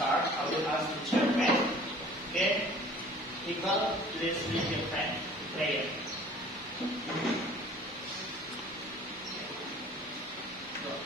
start, I will ask the chairman. Okay, Iqbal, please lead your friend prayer. Go.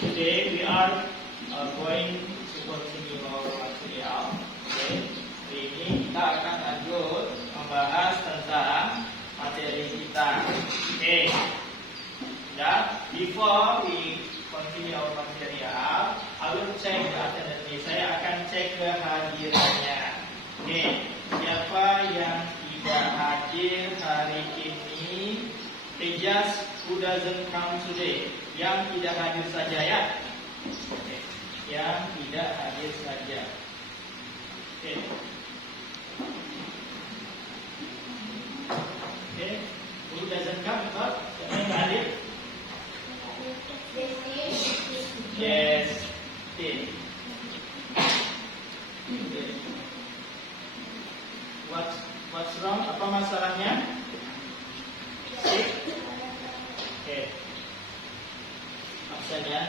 Today we are going to continue our material. Okay. Hari ini kita akan lanjut membahas tentang materi kita. Okay. Ya, before we continue our material, I will check the attendance. Saya akan cek kehadirannya. Okay. Siapa yang tidak hadir hari ini? Tejas who doesn't come today. Yang tidak hadir saja ya. Okay. Yang tidak hadir saja. Okay. Okay. Who doesn't come? Siapa yang hadir? Yes. Okay. Okay. What's wrong? Apa masalahnya? Okay. Absennya.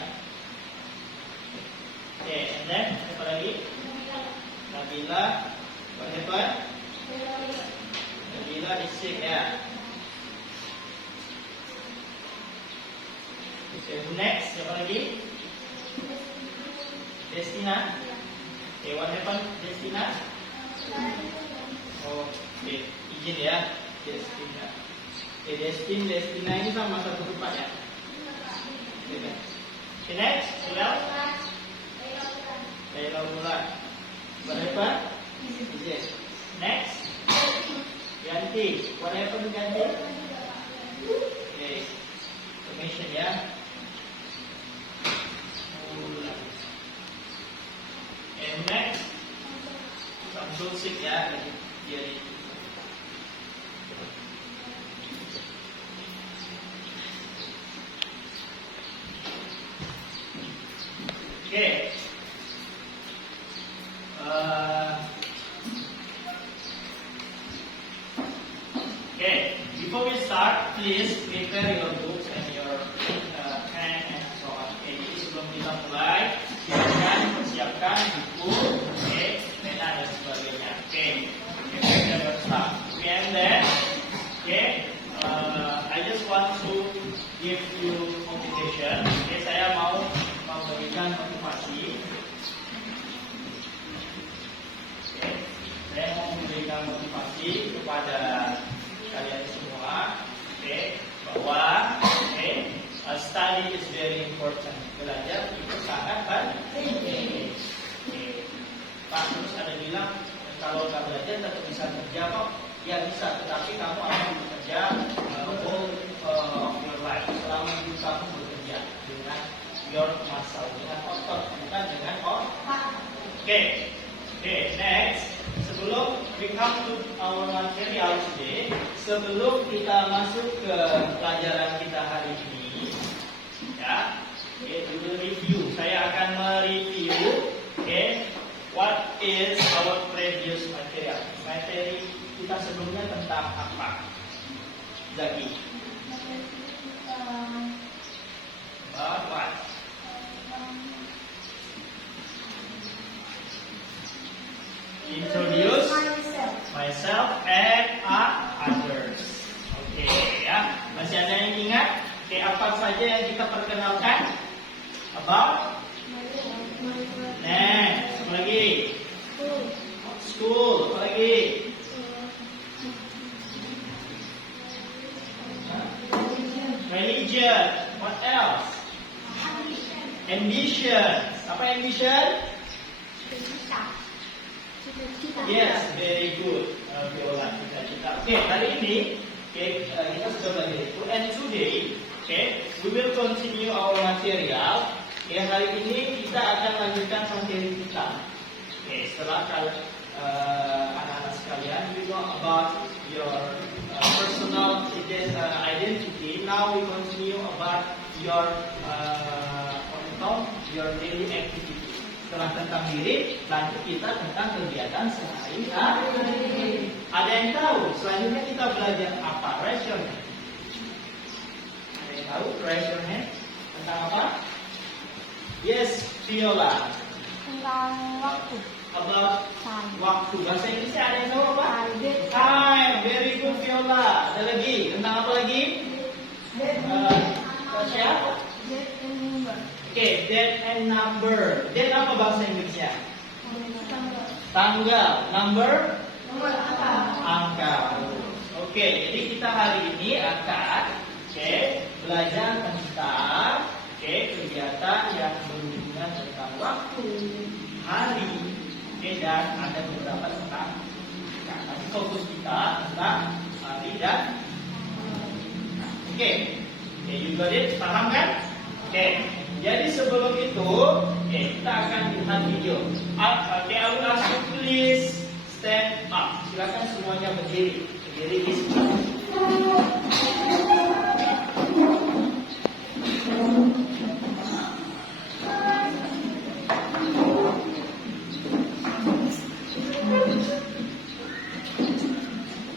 Okay, and then apa lagi? Nabila. What happened? Nabila is sick ya. Okay, next siapa lagi? Destina. Okay, what happened? Destina? Oh, okay. Izin ya, Destina. Okay, Destina ini sama satu tempat ya. Okay, next, Laila Mulan. Berapa? Yes. Next, Yanti. What happened to Yanti? Okay, information ya. Mulan. And next, Samsul Sik ya. Dia ini. Okay. Okay. Before we start, please prepare your books and your pen and so on. Okay. Jadi sebelum kita mulai, silakan persiapkan buku, okay, pena dan sebagainya. Okay. Prepare your stuff. Okay, and then, okay. I just want to give you motivation. Okay, saya mau memberikan motivasi. Okay. Saya mau memberikan motivasi kepada kalian semua, okay, bahwa study is very important. Belajar itu sangat penting. Okay. Pak terus ada bilang kalau nggak belajar tetap bisa kerja kok. Ya bisa, tetapi kamu akan bekerja whole of your life, selama hidup kamu bekerja dengan your muscle, dengan otot, bukan dengan otak. Okay, next. Sebelum we come to our material today, sebelum kita masuk ke pelajaran kita hari ini, ya, we will review. Saya akan mereview, what is our previous material. Materi kita sebelumnya tentang apa? Zaki. About what? Introduce myself and others. Oke, ya. Masih ada yang ingat? Oke, apa saja yang kita perkenalkan? About? Next, apa lagi? School, apa lagi? Religion. What else? Ambition. Apa ambition? Yes, very good. Viola, cita-cita. Oke, hari ini kita sudah belajar itu. And today Okay, we will continue our material. Okay, hari ini kita akan lanjutkan materi kita. Okay, setelah anak-anak sekalian, we know about your personal identity. Now we continue about your daily activity. Setelah tentang diri, lanjut kita tentang kegiatan sehari-hari. Ada yang tahu? Selanjutnya kita belajar apa? Raise your hand. Ada yang tahu? Raise your hand. Tentang apa? Yes, Viola. Tentang waktu. About Time. waktu. Bahasa Inggrisnya ada yang tahu apa? Time. Time. Very good, Viola. Ada lagi? Tentang apa lagi? Siapa? Date and number. Oke, date and number. Date apa bahasa Inggrisnya? Tanggal. Number? Angka. Oke, jadi kita hari ini akan belajar tentang kegiatan yang berhubungan tentang waktu, hari, dan ada beberapa tentang tapi fokus kita tentang hari dan you got it? Paham kan? Jadi sebelum itu, kita akan lihat video. I will ask you please stand up. Silakan semuanya berdiri. Berdiri di sini.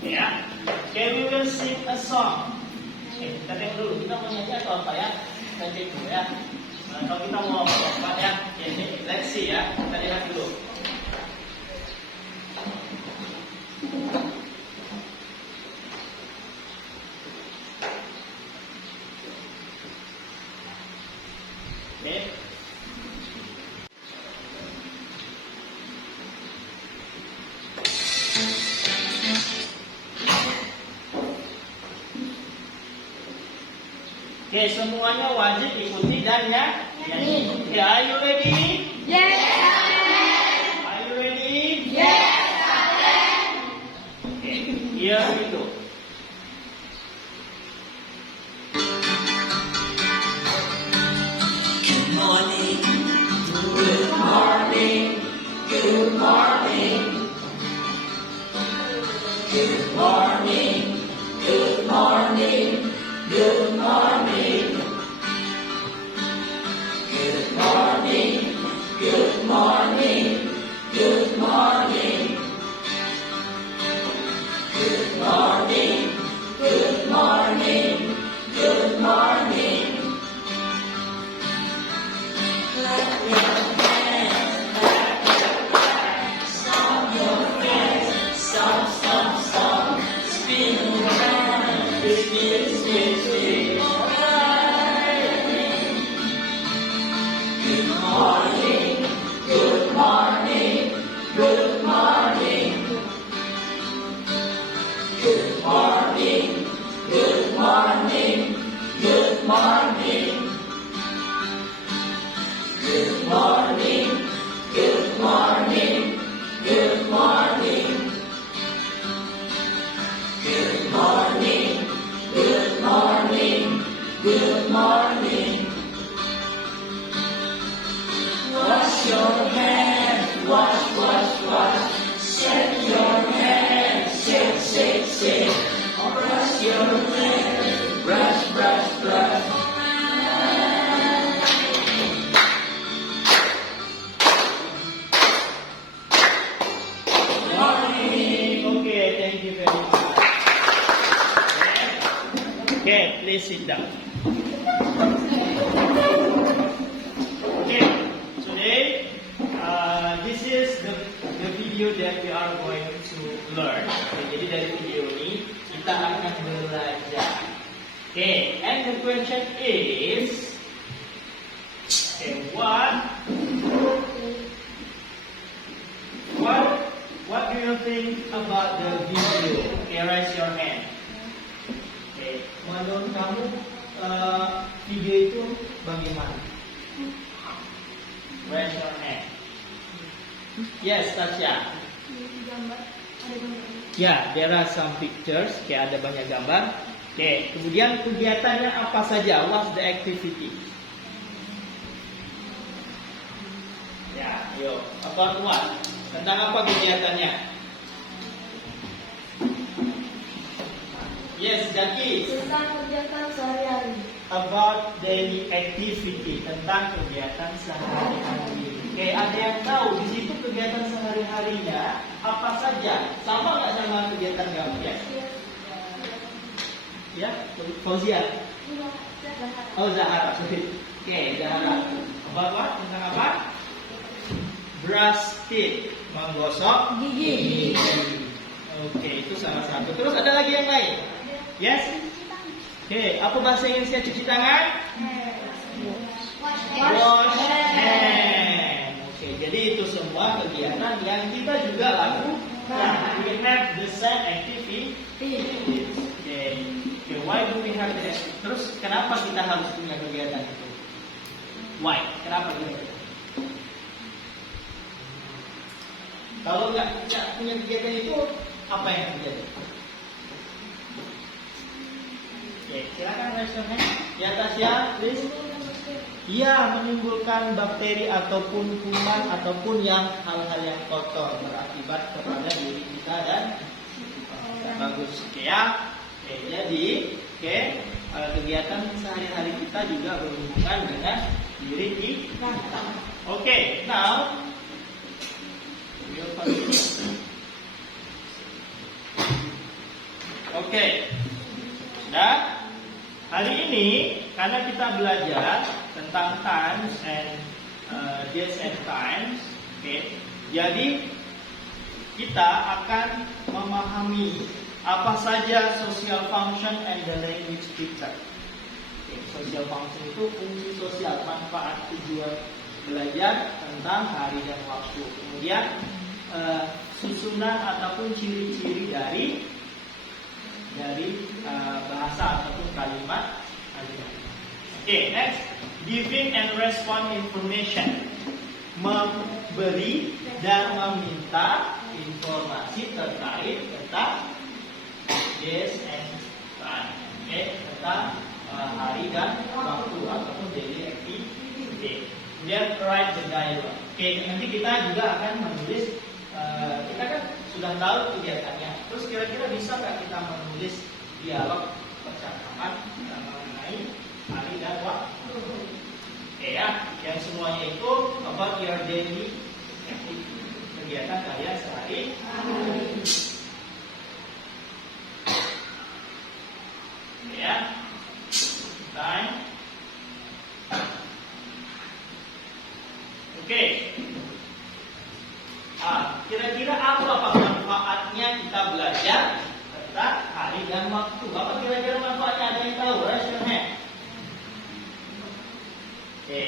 Ya. Okay, we will sing a song. Kita tengok dulu. Kita mau nyanyi atau apa ya? Kita cek dulu ya. Kalau kita mau apa ya? Let's see ya. Kita lihat dulu. Oke, semuanya wajib ikuti dan nyanyi. Okay, are you ready? Yes. Are you ready? Yes. Okay, here we go. Good morning, good morning, good morning, good morning, good morning, good morning, good morning, good morning, good morning, good morning, good morning, good morning. Clap your hands, stomp your hands, stomp, stomp, stomp, spin around, spin, spin, spin. Good morning, good morning, good morning, good morning, good morning, good morning. Good morning, good morning, good morning. Good morning, good morning, good morning. Wash your hands, wash, wash, wash. Shake your hands, shake, shake, shake. Brush your hair, brush, brush, brush. Okay, thank you very much. Okay, please sit down. Okay, today this is the video that we are going to learn. Okay, jadi dari video ini kita akan belajar. Okay, and the question is, what do you think about the video? Okay, raise your hand. Okay, menurut kamu video itu bagaimana? Raise your hand. Yes, Tasya. Gambar. Ada gambar. Yeah, there are some pictures. Kayak ada banyak gambar. Oke, kemudian kegiatannya apa saja? What's the activity? Ya, yuk. About what? Tentang apa kegiatannya? Yes, Jaki. Tentang kegiatan sehari-hari. About daily activity, tentang kegiatan sehari-hari. Oke, ada yang tahu di situ kegiatan sehari-harinya apa saja? Sama nggak sama kegiatan kamu ya? Ya, Fauzia. Oh, Zahara. Oke, Zahara. About what? Tentang apa? Brush teeth, menggosok Gigi. Oke, itu salah satu. Terus ada lagi yang lain? Yes? Oke, apa bahasa Inggrisnya cuci tangan? Wash hand. Oke, jadi itu semua kegiatan yang kita juga lakukan. We have the same activity. Okay, why do we have this? Terus kenapa kita harus punya kegiatan itu? Why? Kenapa gitu? Kalau nggak punya kegiatan itu, apa yang terjadi? Oke, silakan raise your hand. Di atas ya, please. Iya, menimbulkan bakteri ataupun kuman ataupun yang hal-hal yang kotor berakibat kepada diri kita dan bagus. Oke ya. Oke, jadi kegiatan sehari-hari kita juga berhubungan dengan diri kita. Oke, now oke. Nah, hari ini karena kita belajar tentang times and dates and times, oke. Jadi kita akan memahami apa saja social function and the language feature. Okay, social function itu fungsi sosial, manfaat, tujuan belajar tentang hari dan waktu. Kemudian susunan ataupun ciri-ciri dari bahasa ataupun kalimat. Okay, next, giving and respond information, memberi dan meminta informasi terkait tentang days and time, tentang hari dan waktu ataupun daily activity. Kemudian write the dialogue. Nanti kita juga akan menulis. Kita kan sudah tahu kegiatannya. Terus kira-kira bisa nggak kita menulis dialog percakapan mengenai hari dan waktu? Ya, yang semuanya itu about your daily activity, kegiatan kalian sehari-hari. Ya, time. Oke. Kira-kira apa manfaatnya kita belajar tentang hari dan waktu? Apa kira-kira manfaatnya, ada yang tahu? Raise your hand. Oke,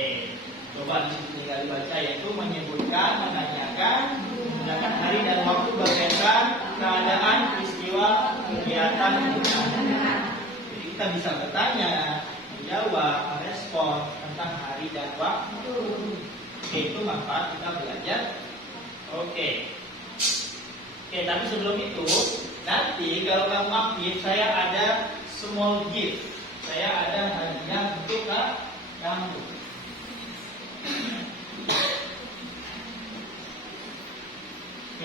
coba di sini tinggal dibaca, yaitu menyebutkan, menanyakan, menggunakan hari dan waktu berkaitan keadaan, peristiwa, kegiatan. Jadi kita bisa bertanya, menjawab, merespon tentang hari dan waktu. Oke, itu manfaat kita belajar. Oke, tapi sebelum itu, nanti kalau kamu aktif, saya ada small gift. Saya ada hadiah untuk kamu.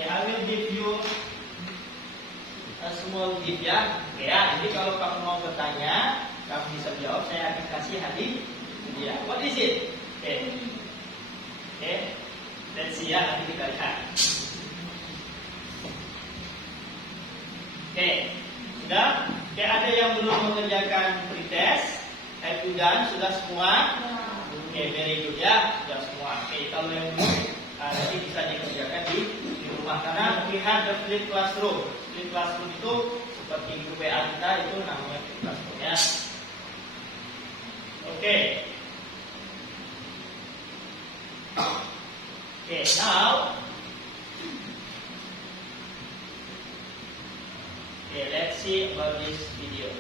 I will give you a small gift ya. Jadi kalau kamu mau bertanya, kamu bisa jawab, saya akan kasih hadiah. What is it? Let's see ya, nanti kita lihat. Sudah? Ada yang belum mengerjakan pretest? Udah, sudah semua? Very good ya, sudah semua. Kalau yang belum, nanti bisa dikerjakan di rumah. Karena we have the flip classroom. Flip classroom itu seperti grup WA kita, itu namanya flip classroom ya. Now, let's see about this video.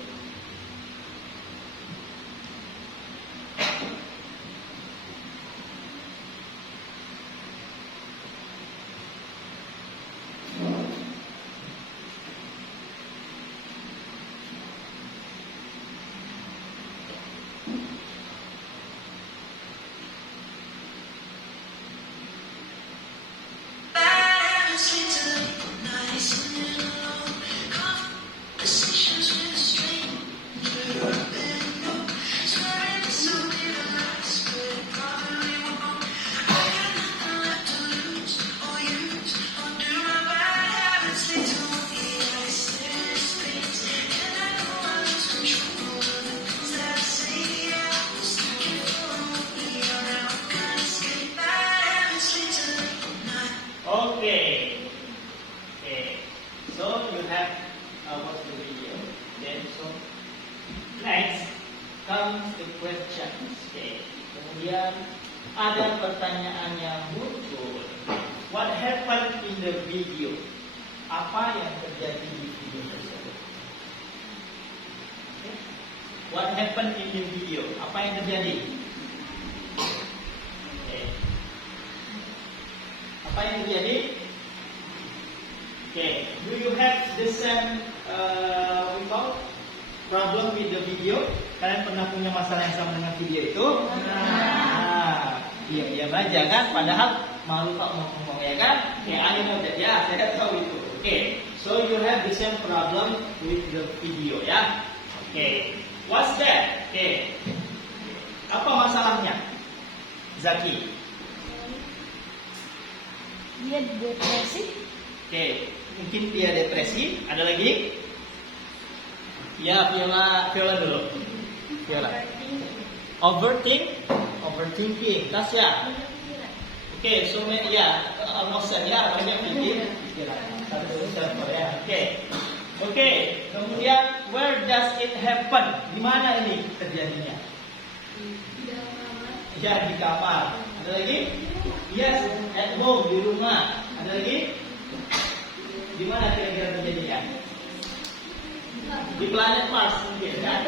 Okay. So you have watched the video. Then so next comes the questions. Kemudian ada pertanyaan yang muncul. What happened in the video? Apa yang terjadi di video tersebut? What happened in the video? Apa yang terjadi? Apa yang terjadi? Do you have the same problem with the video? Kalian pernah punya masalah yang sama dengan video itu? Diam-diam aja kan? Padahal malu kok mau ngomong ya kan? I know that ya, saya tahu itu. So you have the same problem with the video ya? What's that? Apa masalahnya? Zaki? Dia depresi. Mungkin dia depresi. Ada lagi? Ya, Viola dulu. Viola. Overthinking. Tasya. So many ya, almost ya, banyak pikir. Kemudian where does it happen? Di mana ini terjadinya? Ya, di kamar. Ada lagi? Yes, at home, di rumah. Ada lagi? Di mana kira-kira terjadinya? Di planet Mars mungkin kan?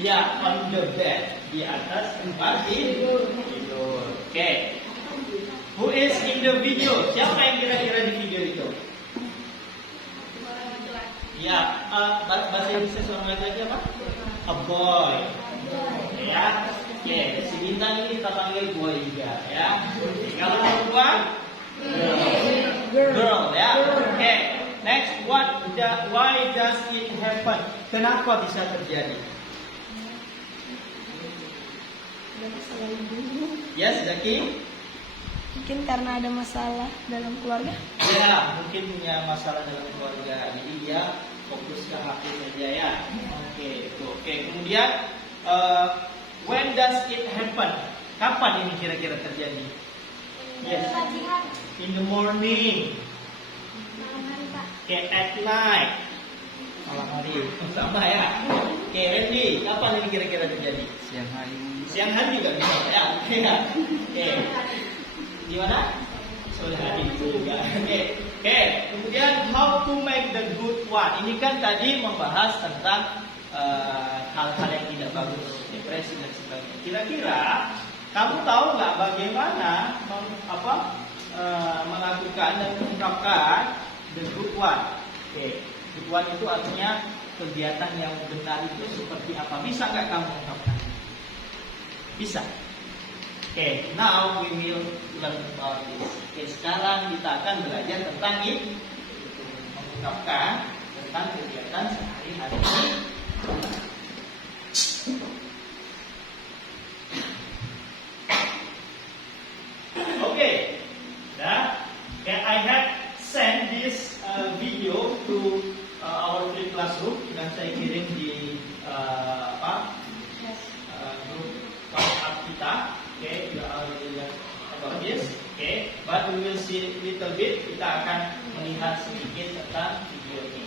Ya, on the bed, di atas tempat tidur. Who is in the video? Siapa yang kira-kira di video itu? Ya, bahasa Indonesia seorang laki-laki apa? A boy. Ya, si bintang ini kita panggil boy juga ya. Kalau perempuan, girl ya. Next, why does it happen? Kenapa bisa terjadi? Yes, Zaki? Mungkin karena ada masalah dalam keluarga. Ya, mungkin punya masalah dalam keluarga. Jadi dia fokus ke HP saja ya. Kemudian when does it happen? Kapan ini kira-kira terjadi? Yes. In the morning. At night. Malam hari. Sama ya. Randy, kapan ini kira-kira terjadi? Siang hari. Siang hari juga bisa ya. Di mana? Sore hari juga. Kemudian how to make the good one. Ini kan tadi membahas tentang hal-hal yang tidak bagus, depresi dan sebagainya. Kira-kira kamu tahu nggak bagaimana melakukan dan mengungkapkan the good one? Good one itu artinya kegiatan yang benar itu seperti apa? Bisa nggak kamu ungkapkan? Bisa. Now we will learn about this. Sekarang kita akan belajar tentang ini, mengungkapkan tentang kegiatan sehari-hari. I have sent this video to our free classroom dan saya kirim di grup WhatsApp kita. You already learned about this. But we will see little bit. Kita akan melihat sedikit tentang video ini.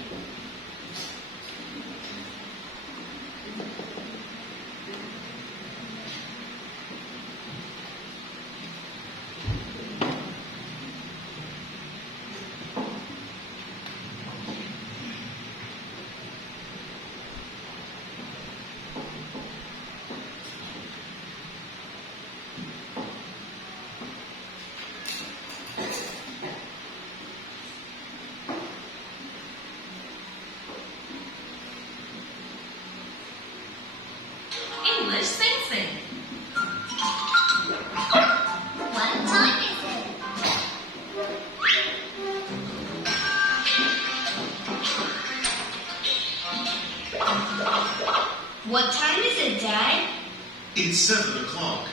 It's 7 o'clock.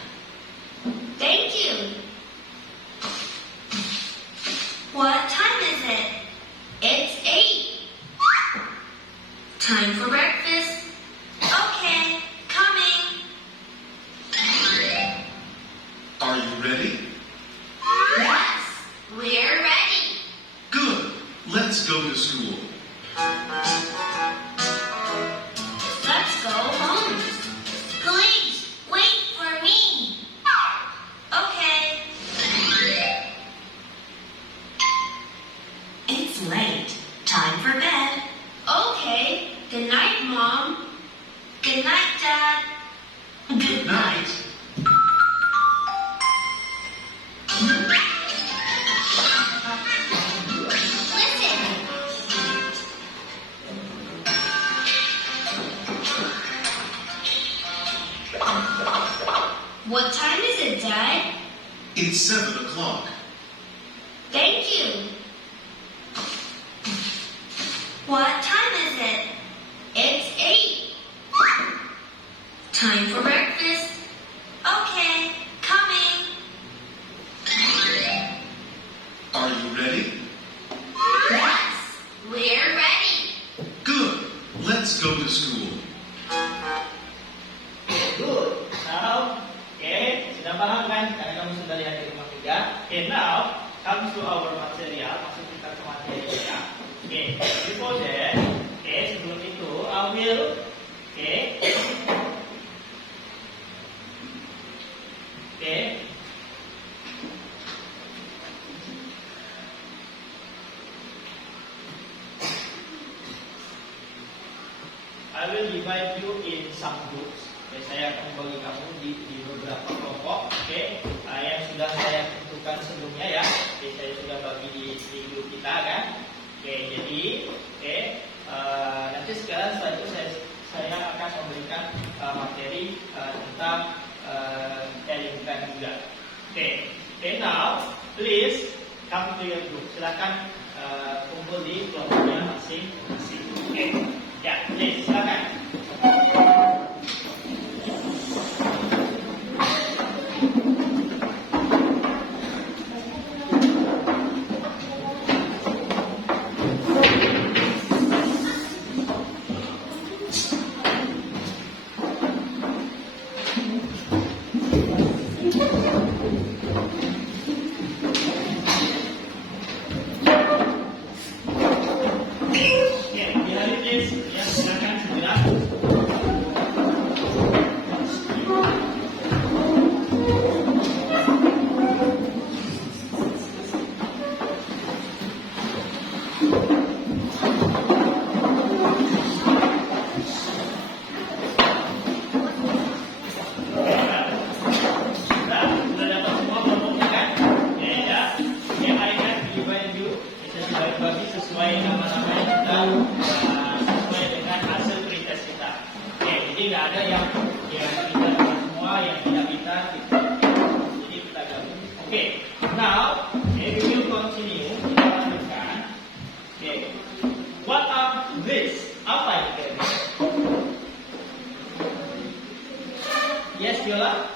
Thank you. What time is it? It's 8. Time for breakfast. Okay, coming. Are you ready? Yes, we're ready. Good. Let's go to school. Let's go home. Please, wait for me. Okay. It's late. Time for bed. Okay. Good night, Mom. Good night, Dad. Good night. Listen. What time is it, Dad? It's 7 o'clock. Thank you. What time is it? It's 8. Time for breakfast. Okay, coming. Are you ready? Yes, we're ready. Good. Let's go to school. Good. Now, okay, sudah paham kan? Karena kamu sudah lihat di rumah juga. Okay, now comes to our material. Masuk kita ke materinya. Okay, before that, okay, sebelum itu, I will, okay, okay, I will divide you in some groups. Okay, saya akan bagi kamu di beberapa kelompok. Okay, yang sudah saya tentukan sebelumnya ya. Okay, saya sudah bagi di grup kita kan. Okay, jadi, okay, nanti sekarang setelah itu saya akan memberikan materi tentang Telegram juga. Okay, okay, now please come to your group. Silakan kumpul di kelompoknya masing-masing. Okay. Ya, please, silakan. Ya, di hari please, ya, silakan segera. Sudah dapat semua kelompoknya kan? Ya. Yang I have given you, kita sudah bagi sesuai nama-namanya kita, sesuai dengan hasil pretest kita. Oke, jadi nggak ada yang kita dapat semua, yang tidak kita. Jadi kita gabung. Oke, now we will continue. Kita lanjutkan. Oke, what are this? Apa itu? Yes, Viola.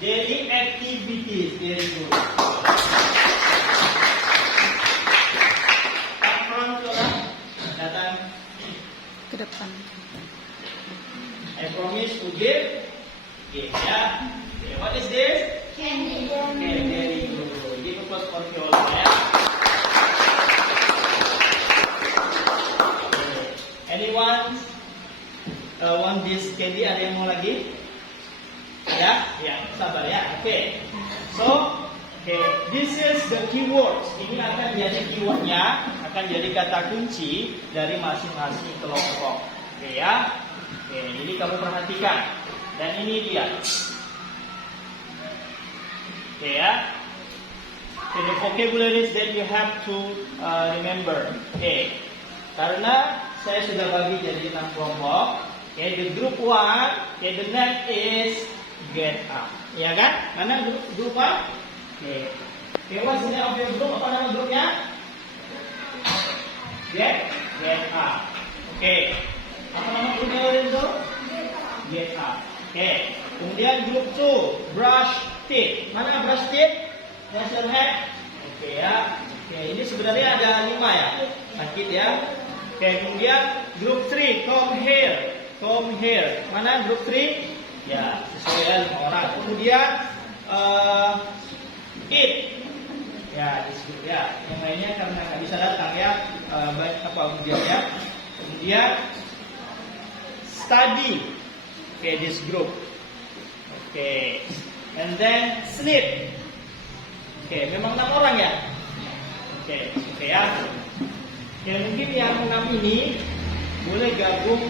Daily activities, very good. Up front, Viola. Datang. Ke depan. I promise to give. Okay, ya. Okay, what is this? Candy. Okay, very good. Give applause for Viola, ya. Okay. Anyone want this candy? Ada yang mau lagi? Ya, sabar ya. Oke. So, this is the keywords. Ini akan jadi keywordnya, akan jadi kata kunci dari masing-masing kelompok. Oke ya. Oke, jadi kamu perhatikan. Dan ini dia. Oke ya. Okay, the vocabularies that you have to remember. Oke. Karena saya sudah bagi jadi 6 kelompok. Oke, the group 1, okay, the name is get up. Ya kan? Mana grup 1? Oke. Okay, what's the name of your group? Apa nama grupnya? Get up. Oke. Apa nama grupnya Lorenzo? Get up. Oke. Kemudian group 2, brush teeth. Mana brush teeth? Brush your hair. Oke ya. Oke, ini sebenarnya ada 5 ya. Sakit ya. Oke, kemudian group 3, comb hair. Comb hair. Mana group 3? Ya, sesuai ya 5 orang. Kemudian eat. Ya, disebut ya. Yang lainnya karena nggak bisa datang ya, banyak apa ujiannya. Kemudian study. Oke, this group. Oke, and then sleep. Oke, memang 6 orang ya. Oke ya. Oke, mungkin yang 6 ini boleh gabung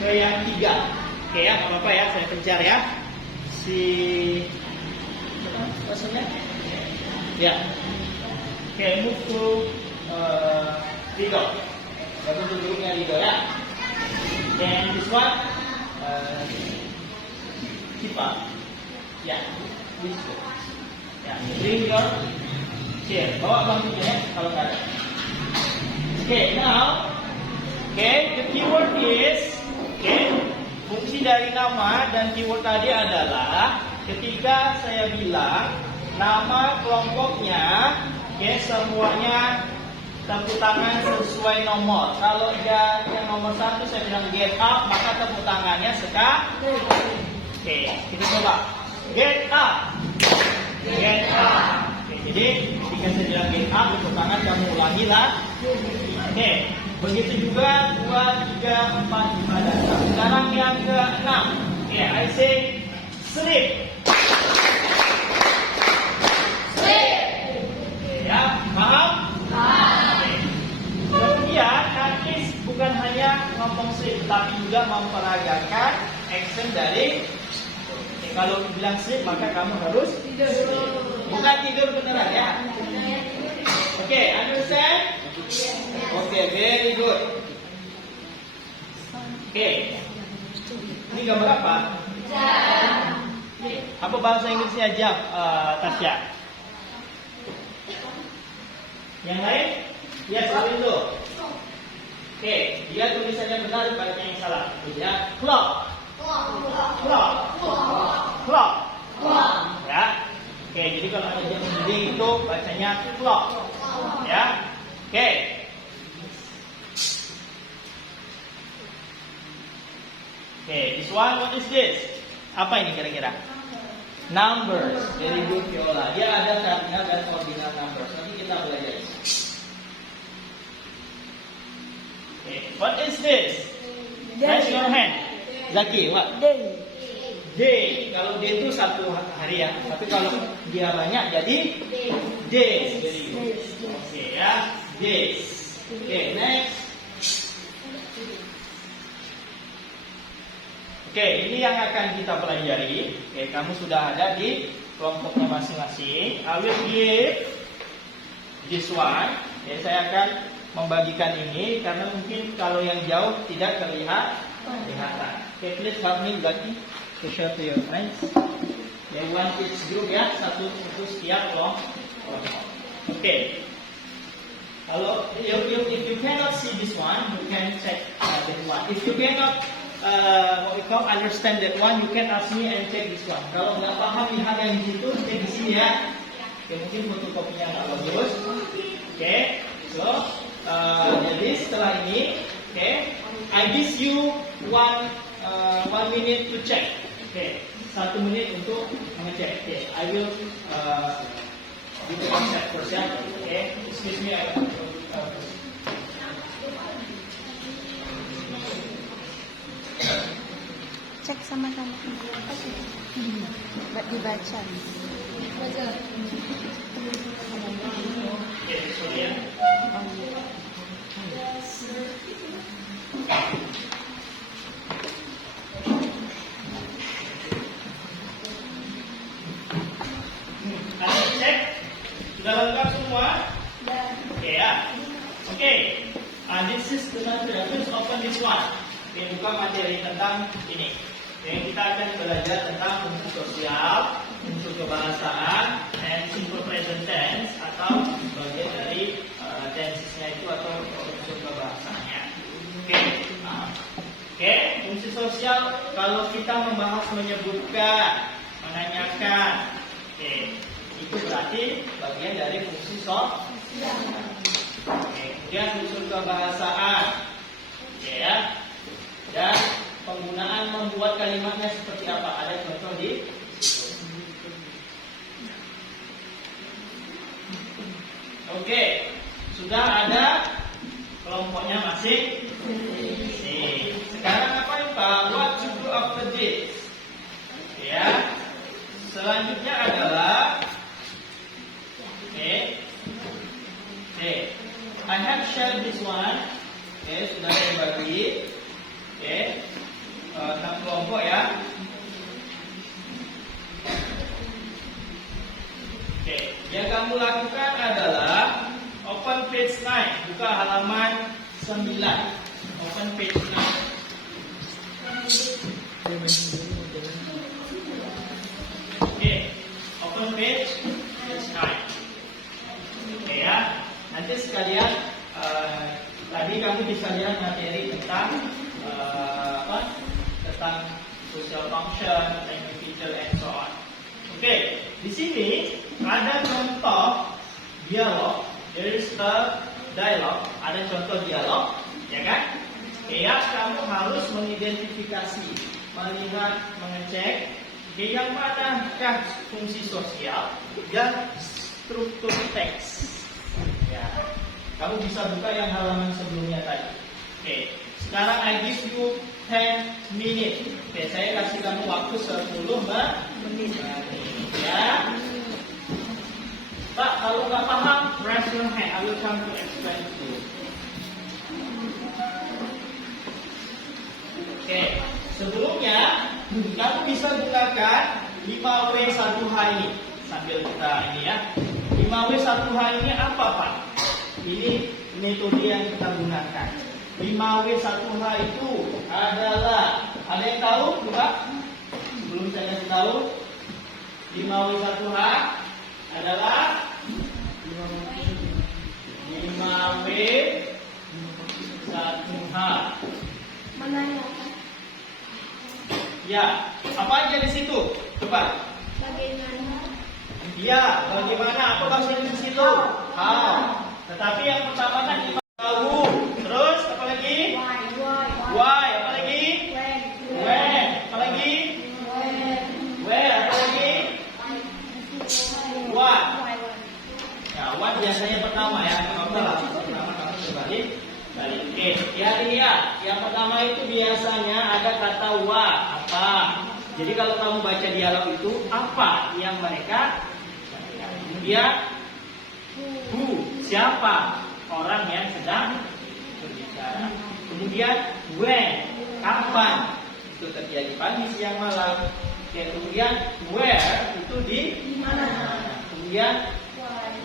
ke yang 3. Oke ya, nggak apa-apa ya, saya pencar ya. Si maksudnya? Ya. Oke, move to Rido. Gabung ke grupnya Rido ya. Dan this one Sipa. Ya, this one. Ya, bring your chair. Bawa bangkunya ya, kalau nggak ada. Oke, now, the keyword is, fungsi dari nama dan keyword tadi adalah ketika saya bilang nama kelompoknya, semuanya tepuk tangan sesuai nomor. Kalau dia yang nomor 1 saya bilang get up, maka tepuk tangannya sekarang. Oke, kita coba. Get up. Get up. Oke, jadi ketika saya bilang get up, tepuk tangan kamu ulangi lah. Oke, begitu juga 2, 3, 4, 5 dan 6. Sekarang yang ke-6. Oke, I say sleep. Sleep. Oke, ya, paham? Oke. Kemudian Nakis bukan hanya ngomong sleep, tapi juga memperagakan action dari kalau bilang sleep maka kamu harus tidur. Bukan tidur beneran ya. Oke, understand? Oke, very good. Oke. Ini gambar apa? Jam. Apa bahasa Inggrisnya jam, Tasya? Yang lain? Ya, sekali itu. Oke, dia tulisannya benar, baca yang salah. Ya, clock. Clock. Clock. Ya. Oke, jadi kalau ada jam sendiri itu bacanya clock. Ya. Oke. Oke, this one, what is this? Apa ini kira-kira? Numbers. Very good, Viola. Dia ada cardinal dan ordinal numbers. Nanti kita belajar. Okay. What is this? Raise your hand. Zaki, what? Day. Day. Kalau day itu 1 hari ya. Tapi kalau dia banyak jadi days. Jadi oke ya, days. Oke, next. Oke, ini yang akan kita pelajari. Oke, kamu sudah ada di kelompoknya masing-masing. I will give this one. Oke, saya akan membagikan ini karena mungkin kalau yang jauh tidak kelihatan. Okay, please help me Zaki to share to your friends. Okay, one each group ya, satu setiap kelompok. Okay. Kalau if you cannot see this one, you can check that one. If you cannot what we call understand that one, you can ask me and check this one. Kalau nggak paham lihat yang di situ, cek di sini ya. Okay, mungkin fotokopinya nggak bagus. Okay, so jadi setelah ini, I give you 1 minute to check. 1 menit untuk mengecek. I will give you one check first ya. Excuse me. Cek sama-sama. Dibaca. Sorry ya. Ada cek? Sudah lengkap semua? Oke ya. Oke. This is the material. Let's open this one. Buka materi tentang ini. Kita akan belajar tentang fungsi sosial, fungsi kebahasaan, and simple present tense atau bagian dari tensesnya itu atau fungsi kebahasaannya. Oke, fungsi sosial kalau kita membahas menyebutkan, menanyakan. Oke, itu berarti bagian dari fungsi sosial. Oke, kemudian unsur kebahasaan. Oke ya. Dan penggunaan membuat kalimatnya seperti apa? Ada contoh di situ. Oke, sudah ada kelompoknya masing. Sekarang apa yang Pak? What to do after this? Ya. Selanjutnya adalah Oke. I have shared this one. Oke, sudah saya bagi. Oke. 6 kelompok ya. Oke, yang kamu lakukan adalah open page 9, buka halaman 9. Open page 9. Oke, open page 9. Oke ya. Nanti sekalian tadi kamu bisa lihat materi tentang tentang social function, tentang individual and so on. Oke, di sini ada contoh dialog. There is a dialogue. Ada contoh dialog, ya kan? Ya, kamu harus mengidentifikasi, melihat, mengecek, yang manakah fungsi sosial dan struktur teks. Ya, kamu bisa buka yang halaman sebelumnya tadi. Oke, sekarang I give you 10 minutes. Oke, saya kasih kamu waktu 10 menit. Ya. Pak, kalau nggak paham, raise your hand. I will come to explain to you. Oke, sebelumnya kamu bisa gunakan 5W1H ini. Sambil kita ini ya. 5W1H ini apa Pak? Ini metode yang kita gunakan. 5W1H itu adalah, ada yang tahu Pak? Belum saya kasih tahu. 5W1H adalah 5W1H. Menanyakan. Ya, apa aja di situ? Coba. Bagaimana? Ya, bagaimana? Apa bahasanya di situ? How. Tetapi yang pertama kan kita tahu. Terus apa lagi? Why. Apa lagi? When. Apa lagi? Where. Apa lagi? What. Ya, what biasanya pertama ya. Pertama kamu kembali. Oke, ya lihat. Yang pertama itu biasanya ada kata what, apa. Jadi kalau kamu baca dialog itu apa yang mereka. Kemudian who, siapa orang yang sedang berbicara. Kemudian when, kapan itu terjadi, pagi, siang, malam. Oke, kemudian where itu di mana. Kemudian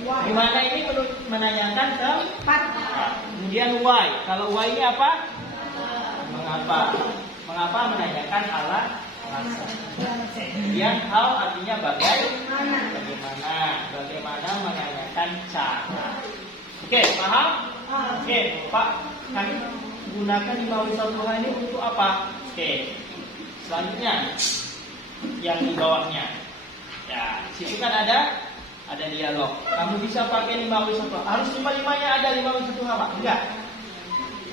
di mana ini menanyakan tempat. Kemudian why. Kalau why ini apa? Mengapa. Mengapa menanyakan alasan. Kemudian how artinya bagaimana. Bagaimana menanyakan cara. Oke, paham? Oke, Pak, kami gunakan 5W1H ini untuk apa? Oke, selanjutnya yang di bawahnya. Ya, situ kan ada dialog. Kamu bisa pakai 5W1H. Harus 5-5-nya ada 5W1H, Pak? Enggak.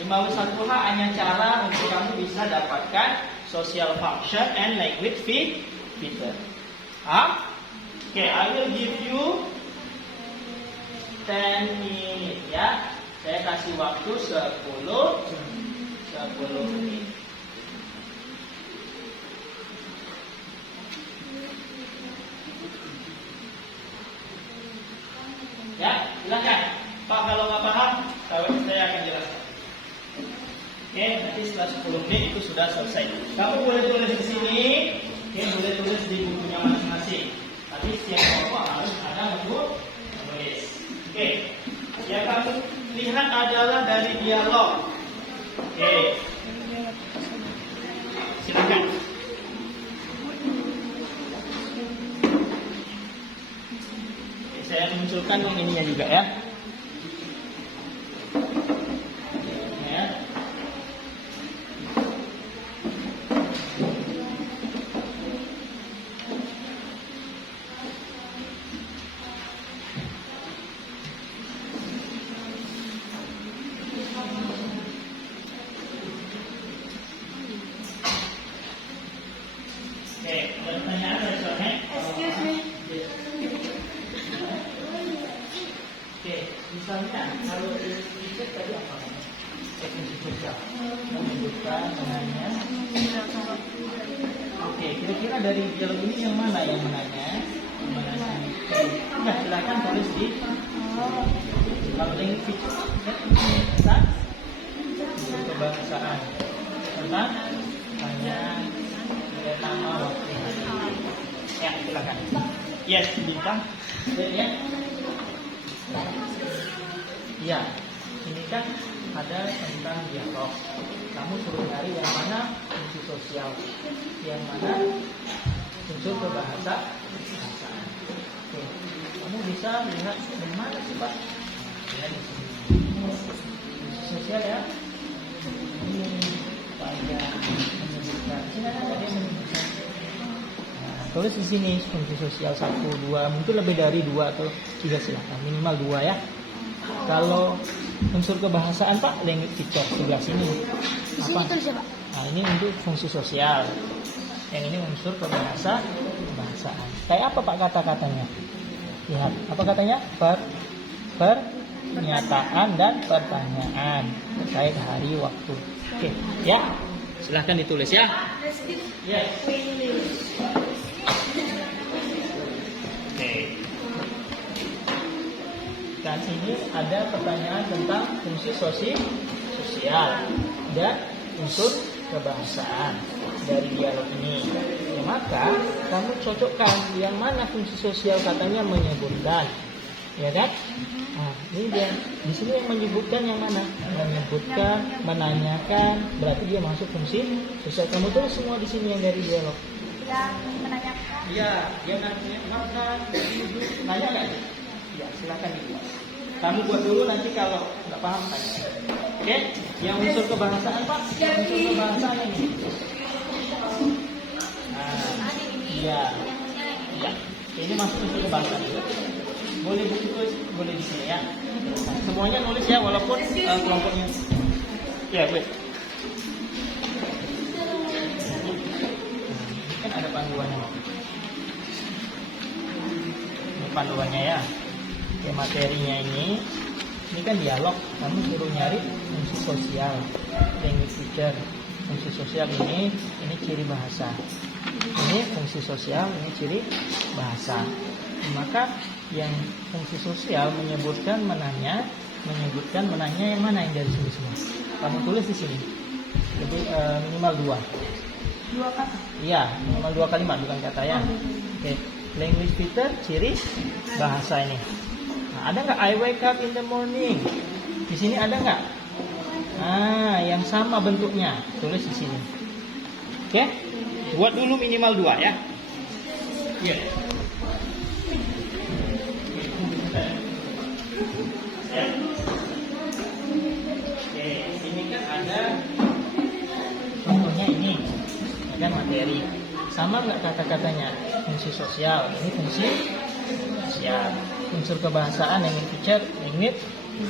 5W1H hanya cara untuk kamu bisa dapatkan social function and language feature. Oke, I will give you 10 minutes ya. Saya kasih waktu 10 menit. Ya, silakan. Pak, kalau nggak paham, saya akan jelaskan. Oke, nanti setelah 10 menit itu sudah selesai. Kamu boleh tulis di sini, boleh tulis di bukunya masing-masing. Tapi setiap kelompok harus ada menulis. Oke, yang kamu lihat adalah dari dialog. Oke, silakan. Saya munculkan yang ininya juga ya. Ya. Misalnya kalau dicek tadi apa namanya? Fungsi sosial. Menyebutkan, menanya. Oke, kira-kira dari dialog ini yang mana yang menanya? Yang menanya. Nah, silakan tulis di kalau language feature tentang kebahasaan tentang tanya nama waktu hari. Ya, silakan. Yes, bintang. Ya. Ya, ini kan ada tentang dialog. Kamu suruh cari yang mana fungsi sosial, yang mana unsur kebahasaan. Oke, kamu bisa lihat di mana sih Pak? Ya, di sini. Fungsi sosial ya. Ini pada menyebutkan. Sini ada nggak dia menyebutkan? Nah, tulis di sini fungsi sosial 1, 2, mungkin lebih dari 2 atau 3 silakan, minimal 2 ya. Kalau unsur kebahasaan Pak, language feature sebelah sini. Di sini tulis ya Pak. Nah, ini untuk fungsi sosial. Yang ini unsur kebahasaan. Kayak apa Pak kata-katanya? Lihat, apa katanya? Pernyataan dan pertanyaan terkait hari waktu. Oke, ya. Silahkan ditulis ya. Yes. Oke. Dan ini ada pertanyaan tentang fungsi sosial dan unsur kebahasaan dari dialog ini. Ya, maka kamu cocokkan yang mana fungsi sosial katanya menyebutkan, ya kan? Nah, ini dia. Di sini yang menyebutkan yang mana? Menyebutkan, menanyakan, berarti dia masuk fungsi sosial. Kamu tulis semua di sini yang dari dialog. Yang menanyakan. Iya, dia nanya makan, duduk, nanya nggak? Ya, silakan dibuat. Kamu buat dulu, nanti kalau nggak paham tanya. Oke? Yang unsur kebahasaan Pak, unsur kebahasaan ini. Nah, iya. Ini masuk unsur kebahasaan. Boleh buku tulis, boleh di sini ya. Semuanya nulis ya, walaupun kelompoknya. Ya, gue. Kan ada panduannya. Ini panduannya ya. Ya, materinya ini kan dialog. Kamu suruh nyari fungsi sosial, language feature. Fungsi sosial ini ciri bahasa. Ini fungsi sosial, ini ciri bahasa. Maka yang fungsi sosial menyebutkan menanya yang mana yang dari sini semua. Kamu tulis di sini. Jadi minimal 2. 2 kata. Iya, minimal 2 kalimat bukan kata ya. Oke. Language feature ciri bahasa ini. Nah, ada nggak I wake up in the morning? Di sini ada nggak? Nah, yang sama bentuknya, tulis di sini. Oke? Buat dulu minimal 2 ya. Iya. Ya. Oke, ini kan ada contohnya ini, kan materi. Sama nggak kata-katanya? Fungsi sosial, ini fungsi sosial. Unsur kebahasaan yang feature, language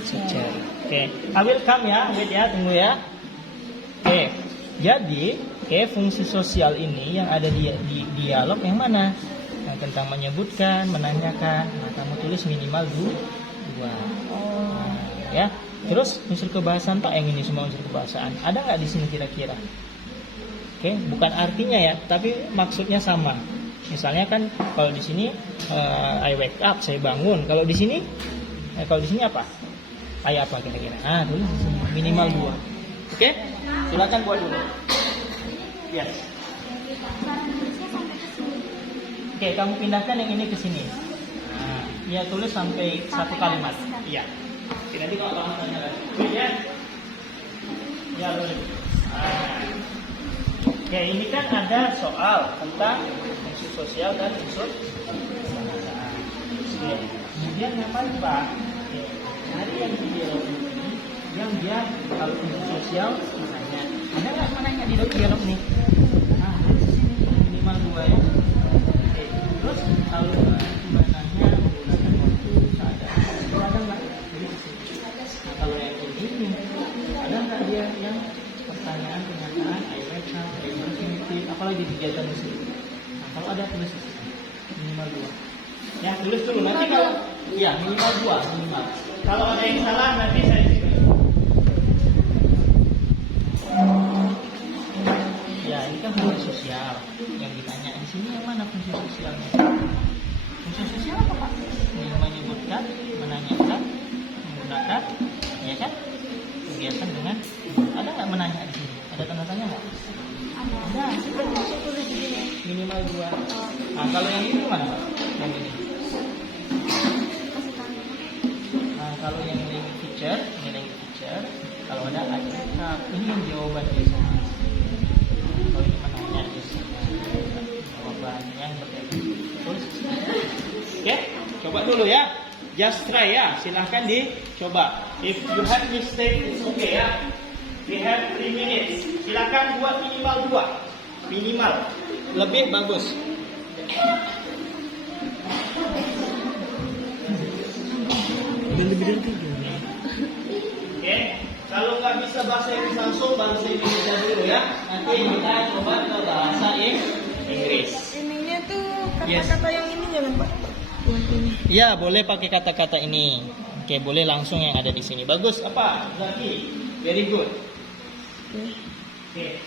feature. Oke, I will come ya, wait ya, tunggu ya. Oke, jadi fungsi sosial ini yang ada di dialog yang mana? Nah, tentang menyebutkan, menanyakan. Nah, kamu tulis minimal 2. Nah, ya. Terus unsur kebahasaan Pak, yang ini semua unsur kebahasaan. Ada nggak di sini kira-kira? Oke, bukan artinya ya, tapi maksudnya sama. Misalnya kan kalau di sini I wake up, saya bangun. Kalau di sini apa? Kayak apa kira-kira? Nah, tulis di sini minimal 2. Oke? Silakan buat dulu. Yes. Oke, kamu pindahkan yang ini ke sini. Nah, ya tulis sampai 1 kalimat. Iya. Oke, nanti kalau kamu tanya lagi. Ya. Ya, boleh. Oke, ini kan ada soal tentang fungsi sosial dan unsur kebahasaan. Kemudian ngapain Pak? Hari yang dialog ini, yang dia kalau fungsi sosial menanya. Ada nggak menanya di dialog ini? Nah, dari sini minimal 2 ya. Oke, terus kalau menanya menggunakan waktu seadanya, itu ada nggak? Nah, kalau yang ini, ada nggak dia yang pertanyaan pernyataan apalagi kegiatan muslim. Nah, kalau ada tulis di sini minimal 2. Ya, tulis dulu nanti kalau ya minimal 2 minimal. Kalau ada yang salah nanti saya cek. Ya, ini kan fungsi sosial. Yang ditanya di sini yang mana fungsi sosialnya? Fungsi sosial apa Pak? Menyebutkan, menanyakan, menggunakan, ya kan? Kegiatan dengan ada nggak menanya di sini? Ada tanda tanya nggak? Ada. Seperti saya tulis di sini. Minimal 2. Nah, kalau yang ini mana Pak? Yang ini. Kasih tanda. Nah, kalau yang language feature, ini language feature. Kalau ada adjective, ini yang jawaban biasanya. Kalau ini menanya biasanya jawaban yang berarti. Tulis. Oke, coba dulu ya. Just try ya. Silahkan dicoba. If you have mistake, it's okay ya. We have 3 minutes. Silahkan buat minimal 2. Minimal. Lebih bagus. Oke, kalau nggak bisa bahasa Inggris langsung, bahasa Indonesia dulu ya. Nanti kita coba ke bahasa Inggris. Ininya tuh Yes. kata-kata yang ini jangan Pak. Buat ini. Ya, boleh pakai kata-kata ini. Oke, boleh langsung yang ada di sini. Bagus. Apa? Zaki. Very good. Oke.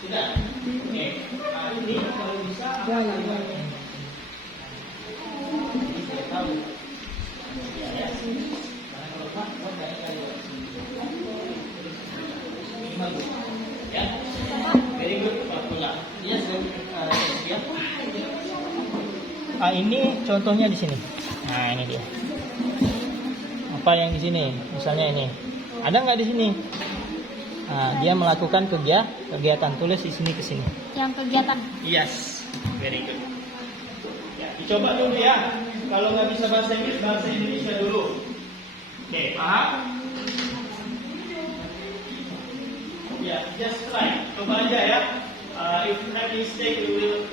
Sudah. Oke. Nah, ini kalau bisa Ya, ya, ya. Ini saya tahu. Ya. Karena kalau Pak, Pak nggak tahu. Ini bagus. Ya. Very good. Pak Pula. Yes, siap. Ini contohnya di sini. Nah, ini dia. Apa yang di sini? Misalnya ini. Ada nggak di sini? Nah, dia melakukan kegiatan. Tulis di sini ke sini. Yang kegiatan. Yes, very good. Ya, dicoba dulu ya. Kalau nggak bisa bahasa Inggris, bahasa Indonesia dulu. Oke, paham? Ya, just try. Coba aja ya. If you have mistake, we will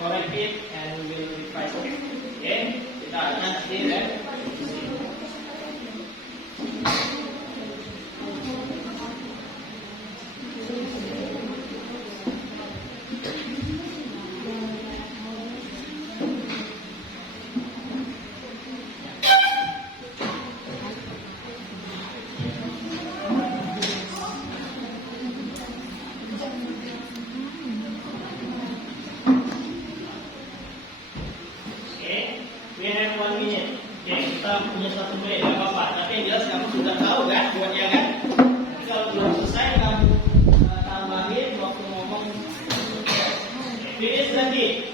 correct it and we will revise it. Oke, kita akan nanti ya. We have 1 minute. Oke, kita punya 1 menit, nggak apa-apa. Tapi yang jelas kamu sudah tahu kan, buatnya kan? Jadi kalau belum selesai, kamu tambahin waktu ngomong. Finish lagi.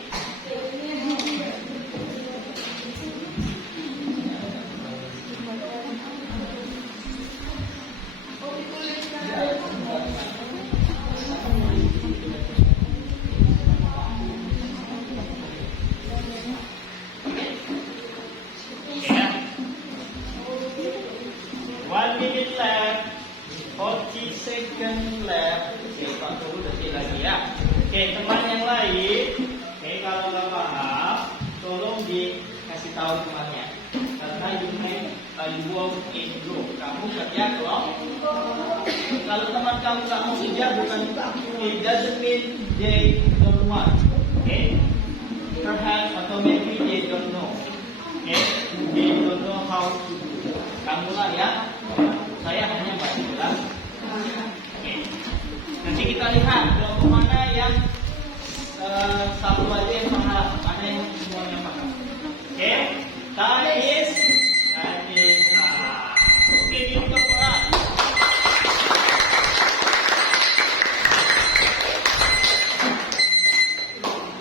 One minute left, 40 second left. Oke, Pak Guru detik lagi ya. Oke, teman yang lain, oke, kalau nggak paham, tolong dikasih tahu temannya. Karena you work in group. Kamu kerja kelompok. Kalau teman kamu nggak mau kerja, bukan it doesn't mean they don't want. Oke, perhaps atau maybe they don't know. Oke, they don't know how to do. Kamu lah ya. Saya hanya bantu bilang. Oke. Nanti kita lihat kelompok mana yang satu aja yang paham, mana yang semuanya paham. Oke. Time is. Oke, ini kelompok.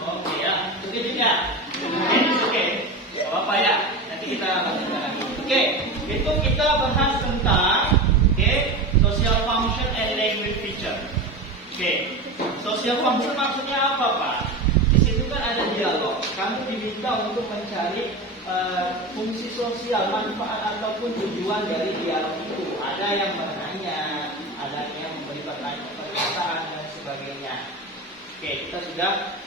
Oke ya. Oke juga. Oke. Gak apa-apa ya. Nanti kita lanjutkan lagi. Oke. Itu kita bahas tentang social function and language feature. Social function maksudnya apa Pak? Di situ kan ada dialog. Kamu diminta untuk mencari fungsi sosial, manfaat ataupun tujuan dari dialog itu. Ada yang bertanya, ada yang memberi pernyataan dan sebagainya. Oke, kita sudah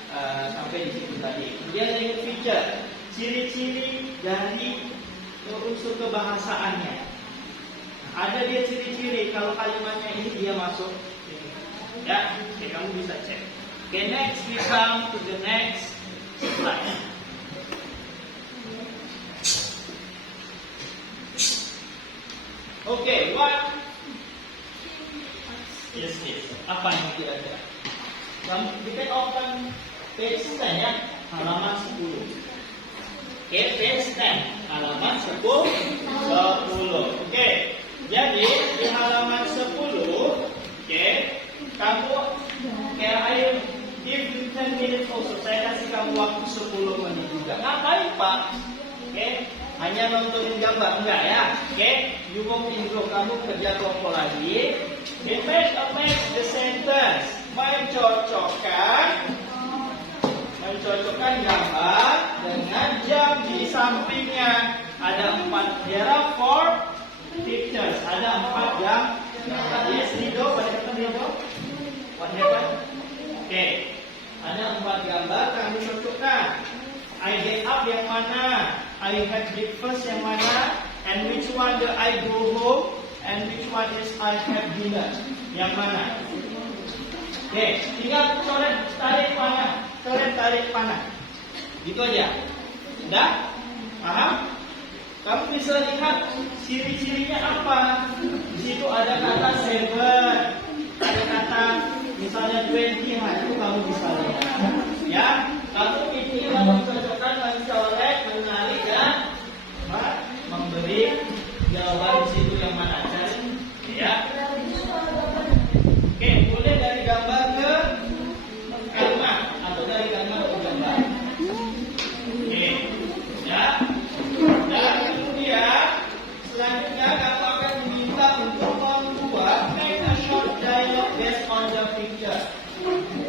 sampai di situ tadi. Kemudian language feature, ciri-ciri dari unsur kebahasaannya. Ada dia ciri-ciri kalau kalimatnya ini dia masuk ini. Ya, oke, kamu bisa cek. Oke, next we come to the next slide. Okay, what is this? Apa yang kira-kira? Kita open page 10 ya, halaman 10. Okay, page 10, halaman 10. Okay, jadi di halaman 10, okay, kamu, okay, I give you 10 minutes also. Saya kasih kamu waktu 10 menit juga. Ngapain Pak? Okay, hanya nontonin gambar enggak ya? Okay, you work in group, kamu kerja kelompok lagi. Okay, match the sentence. Mencocokkan gambar dengan jam di sampingnya. Ada 4, there are 4 pictures. Ada 4 jam. Yes, Rido, pada kata Rido. What happened? Okay, ada 4 gambar, kamu cocokkan. I get up yang mana? I have breakfast yang mana? And which one do I go home? And which one is I have dinner? Yang mana? Oke, tinggal coret tarik panah. Gitu aja. Udah? Paham? Kamu bisa lihat ciri-cirinya apa? Di situ ada kata 7, ada kata misalnya 20, itu kamu bisa lihat. Ya, kamu ini mencocokkan, mencoret, menarik dan memberi jawaban di situ yang mana? Ya. Oke, boleh dari gambar ke kalimat atau dari kalimat ke gambar. Oke, ya. Dan kemudian selanjutnya kamu akan diminta untuk membuat make a short dialogue based on the picture.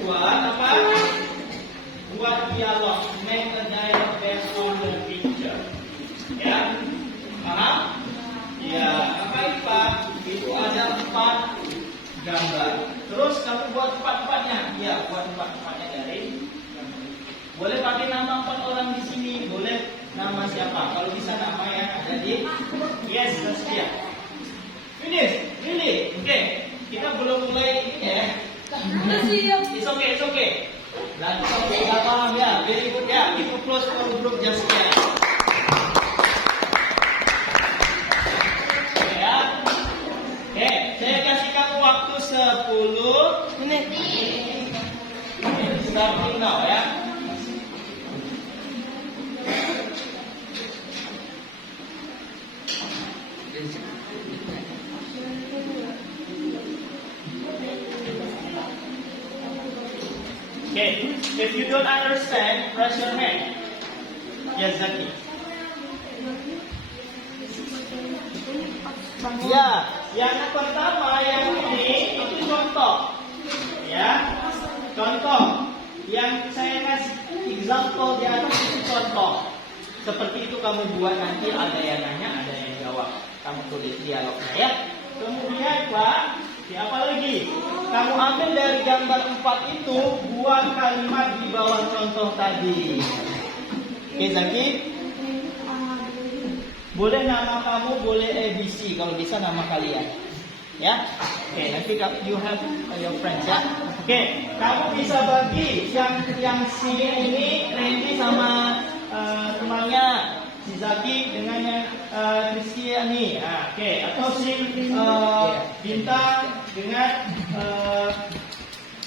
Buat apa? Buat dialog, make a dialogue based on the picture. Ya, paham? Ya, apa itu Pak? Itu ada 4 gambar. Terus kamu buat 4-4-nya. Ya, buat 4-4-nya dari gambar. Boleh pakai nama 4 orang di sini, boleh nama siapa? Kalau bisa nama yang ada di yes, Saskia. Finish, really? Oke, kita belum mulai ini ya. It's okay. Dan kamu sudah paham ya, very good ya. Itu close for group just ya. Oke, saya kasih kamu waktu 10 menit. Starting now ya. Okay, if you don't understand, press your hand. Yes, Zaki. Ya, yang pertama yang ini itu contoh. Ya, contoh. Yang saya kasih example di atas itu contoh. Seperti itu kamu buat, nanti ada yang nanya, ada yang jawab. Kamu tulis dialognya ya. Kemudian Pak, apa lagi? Kamu ambil dari gambar 4 itu, buat kalimat di bawah contoh tadi. Oke, Zaki? Boleh nama kamu, boleh ABC, kalau bisa nama kalian. Ya, oke, nanti you have your friends ya. Oke, kamu bisa bagi yang si ini Randy sama temannya si Zaki dengan yang Kristiani. Oke, atau si Bintang dengan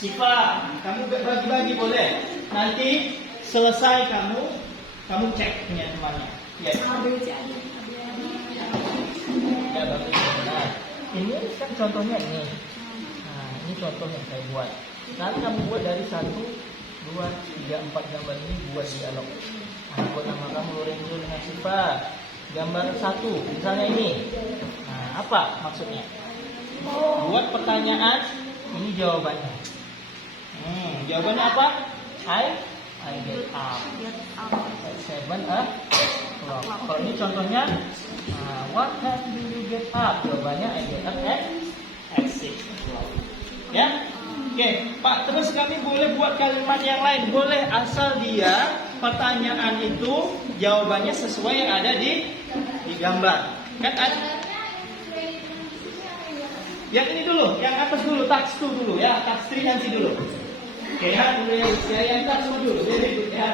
Siva. Kamu bagi-bagi boleh. Nanti selesai kamu cek punya temannya. Ya. Ya, bagus. Nah, ini kan contohnya ini. Nah, ini contoh yang saya buat. Sekarang kamu buat dari 1, 2, 3, 4 gambar ini buat dialog. Nah, buat nama kamu Lorenzo dengan Siva. Gambar 1, misalnya ini. Nah, apa maksudnya? Buat pertanyaan, ini jawabannya. Jawabannya apa? I get up. At 7 o'clock. Kalau ini contohnya, what time do you get up? Jawabannya I get up at 6 o'clock. Ya, oke, Pak. Terus kami boleh buat kalimat yang lain, boleh asal dia pertanyaan itu jawabannya sesuai yang ada di gambar. Kan ada. Yang ini dulu, yang atas dulu, tax 2 dulu ya, tax 3 nanti dulu. Oke ya, dulu yang tax 2 dulu, jadi ya.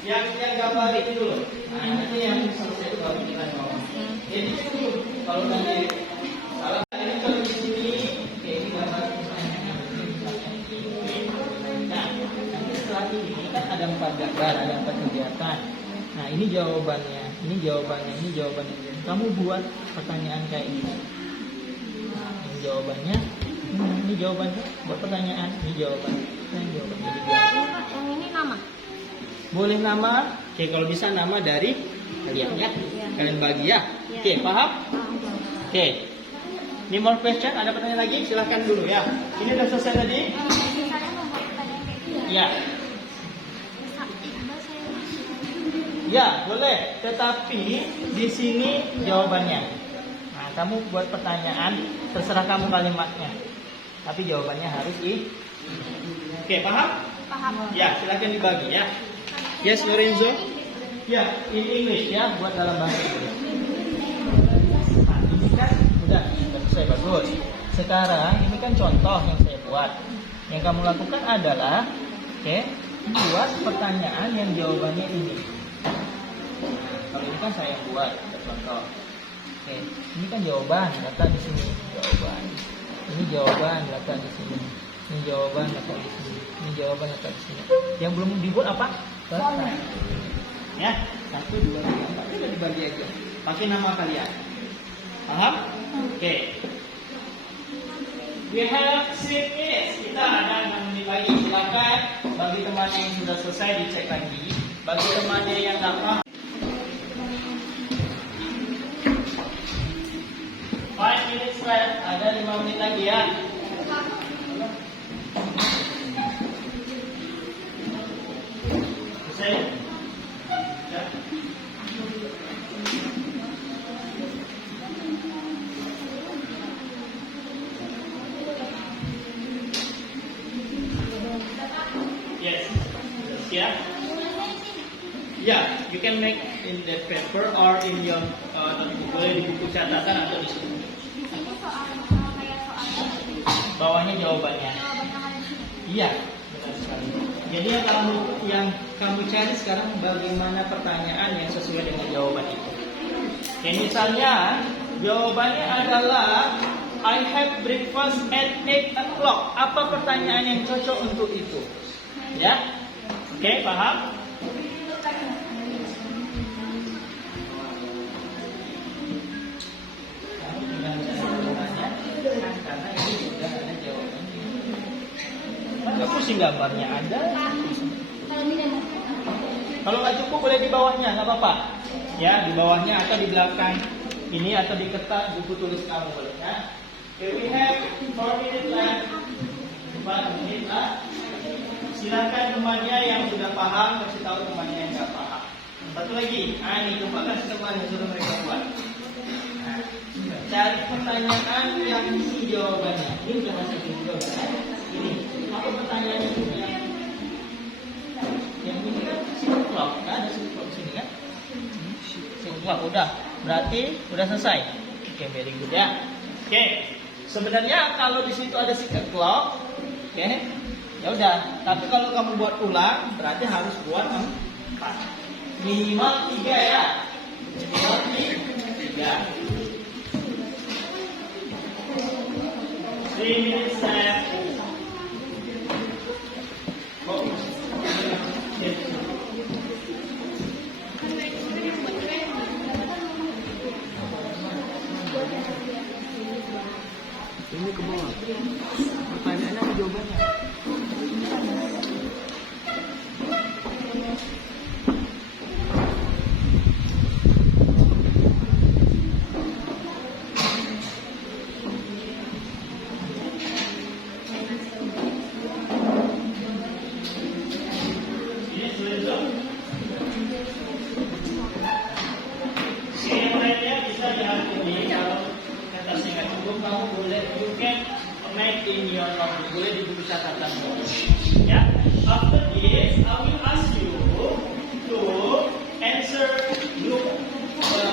Yang gambar itu dulu. Nah, ini yang selesai itu baru kita ngomong. Jadi dulu, kalau nanti gambar, ada 4 kegiatan. Nah, ini jawabannya, ini jawabannya, ini jawabannya. Kamu buat pertanyaan kayak gini. Nah, ini jawabannya, ini jawabannya. Buat pertanyaan, ini jawabannya. Ini jawabannya. Jadi Yang ini nama. boleh nama. Oke, kalau bisa nama dari kalian ya. Kalian bagi ya. Oke, paham? Oke. Ini more question, ada pertanyaan lagi? Silahkan dulu ya. Ini udah selesai tadi? Misalnya membuat pertanyaan kayak gini. Ya. Ya, boleh. Tetapi di sini jawabannya. Nah, kamu buat pertanyaan, terserah kamu kalimatnya. Tapi jawabannya harus Oke, paham? Paham. Ya, silakan dibagi ya. Yes, Lorenzo. Ya, in English ya, buat dalam bahasa Inggris. Nah, ini kan udah selesai, bagus. Sekarang ini kan contoh yang saya buat. Yang kamu lakukan adalah, oke, buat pertanyaan yang jawabannya ini. Kalau ini kan saya yang buat, contoh. Oke, ini kan jawaban, letak di sini. Jawaban. Ini jawaban, letak di sini. Ini jawaban, letak di sini. Ini jawaban, letak di sini. Yang belum dibuat apa? Selesai. Ya, 1, 2, 3, 4. Sudah dibagi aja. Pakai nama kalian. Paham? Oke. We have 6 minutes. Kita ada 6 menit lagi. Silakan bagi teman yang sudah selesai dicek lagi. Bagi temannya yang tak paham. 5 minutes left, ada 5 menit lagi ya. Selesai? Ya. Yes. Yeah. Yeah, you can make in the paper or in your boleh di buku catatan atau di sini. Ini soal kayak soalnya. Bawahnya jawabannya. Jawabannya ada di sini. Iya, benar sekali. Jadi yang kamu cari sekarang bagaimana pertanyaan yang sesuai dengan jawaban itu. Oke, misalnya jawabannya adalah I have breakfast at 8 o'clock. Apa pertanyaan yang cocok untuk itu? Ya, oke, paham? Karena ini sudah ada jawabannya. Nggak pusing gambarnya ada. Kalau nggak cukup boleh di bawahnya, nggak apa-apa. Ya, di bawahnya atau di belakang ini atau di kertas buku tulis kamu boleh ya. Okay, we have 4 minutes left. 4 menit lah. Silakan temannya yang sudah paham kasih tahu temannya yang nggak paham. Satu lagi, ini coba kasih teman yang sudah mereka buat. Cari pertanyaan yang isi jawabannya. Ini sudah masuk juga kan? Ini apa pertanyaannya itu yang ini kan single clock, kan ada single clock di sini kan? Single clock udah, berarti udah selesai. Oke, very good ya. Oke, sebenarnya kalau di situ ada single clock, oke, ya udah. Tapi kalau kamu buat ulang, berarti harus buat 4. Minimal 3 ya. Minimal 3. 3 minutes left. Oh. Yes. Ini ke bawah. Pertanyaannya ada jawabannya. Boleh di buku catatan. Ya. After this, I will ask you to answer group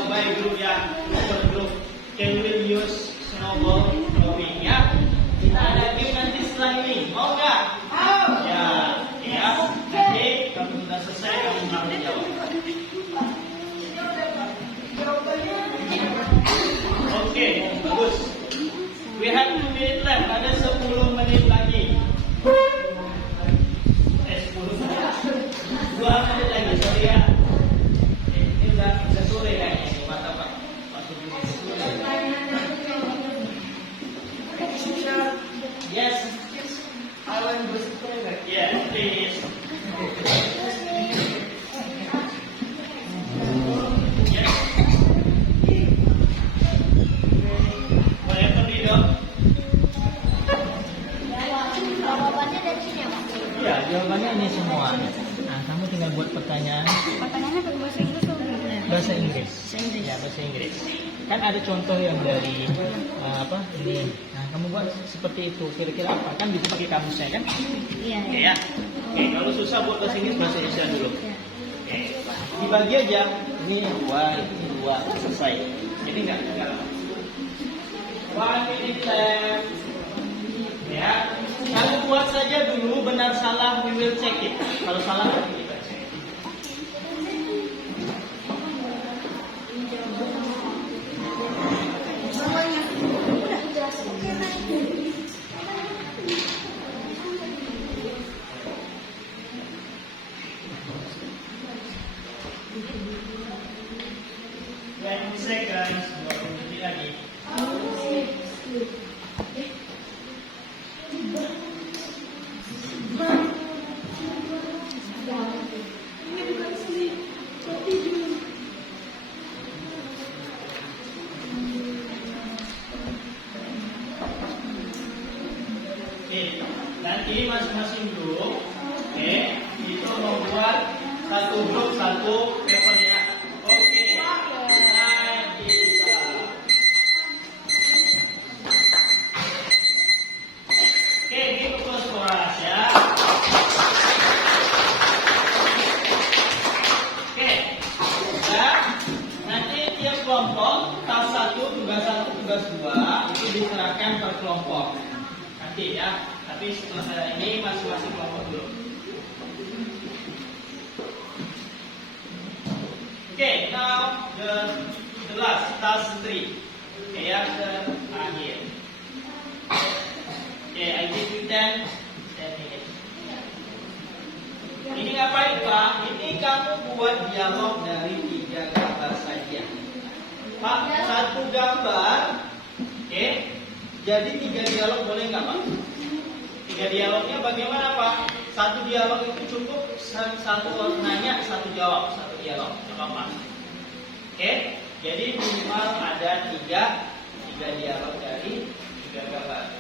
by group ya, per group. Can we use snowball throwing ya? Kita ada game nanti setelah ini. Mau nggak? Mau. Ya. Ya. Nanti kamu sudah selesai, kamu harus jawab. Oke, bagus. We have 2 minutes left. Ada 10 menit lagi. 10 menit. 2 Inggris? Bahasa Inggris. Ya, bahasa Inggris. Kan ada contoh yang dari apa ini. Nah, kamu buat seperti itu. Kira-kira apa? Kan bisa pakai kamusnya kan? Iya. Oke ya. Oke, kalau susah buat bahasa Inggris, bahasa Indonesia dulu. Iya. Oke. Dibagi aja. Ini dua, selesai. Jadi nggak lama. 1 minute left. Ya. Kamu buat saja dulu, benar salah we will check it. Kalau salah nanti kita cek. Seconds, 20 detik lagi. Oke, nanti masing-masing grup, oke, itu membuat satu grup satu paper ya. Oke, nah bisa. Oke, give applause for us ya. Oke, ya. Nanti tiap kelompok tas 1, tugas 2 itu diserahkan per kelompok. Nanti ya, tapi setelah ini masing-masing kelompok dulu. Okay, now the last task 3. Okay, yang terakhir. Okay, I give you 10 minutes. Ini ngapain Pak? Ini kamu buat dialog dari 3 gambar saja. Pak, 1 gambar. Oke. Jadi 3 dialog boleh nggak Pak? 3 dialognya bagaimana Pak? 1 dialog itu cukup, 1 orang nanya, 1 jawab, 1 dialog, nggak apa-apa. Oke, jadi minimal ada 3 dialog dari 3 gambar.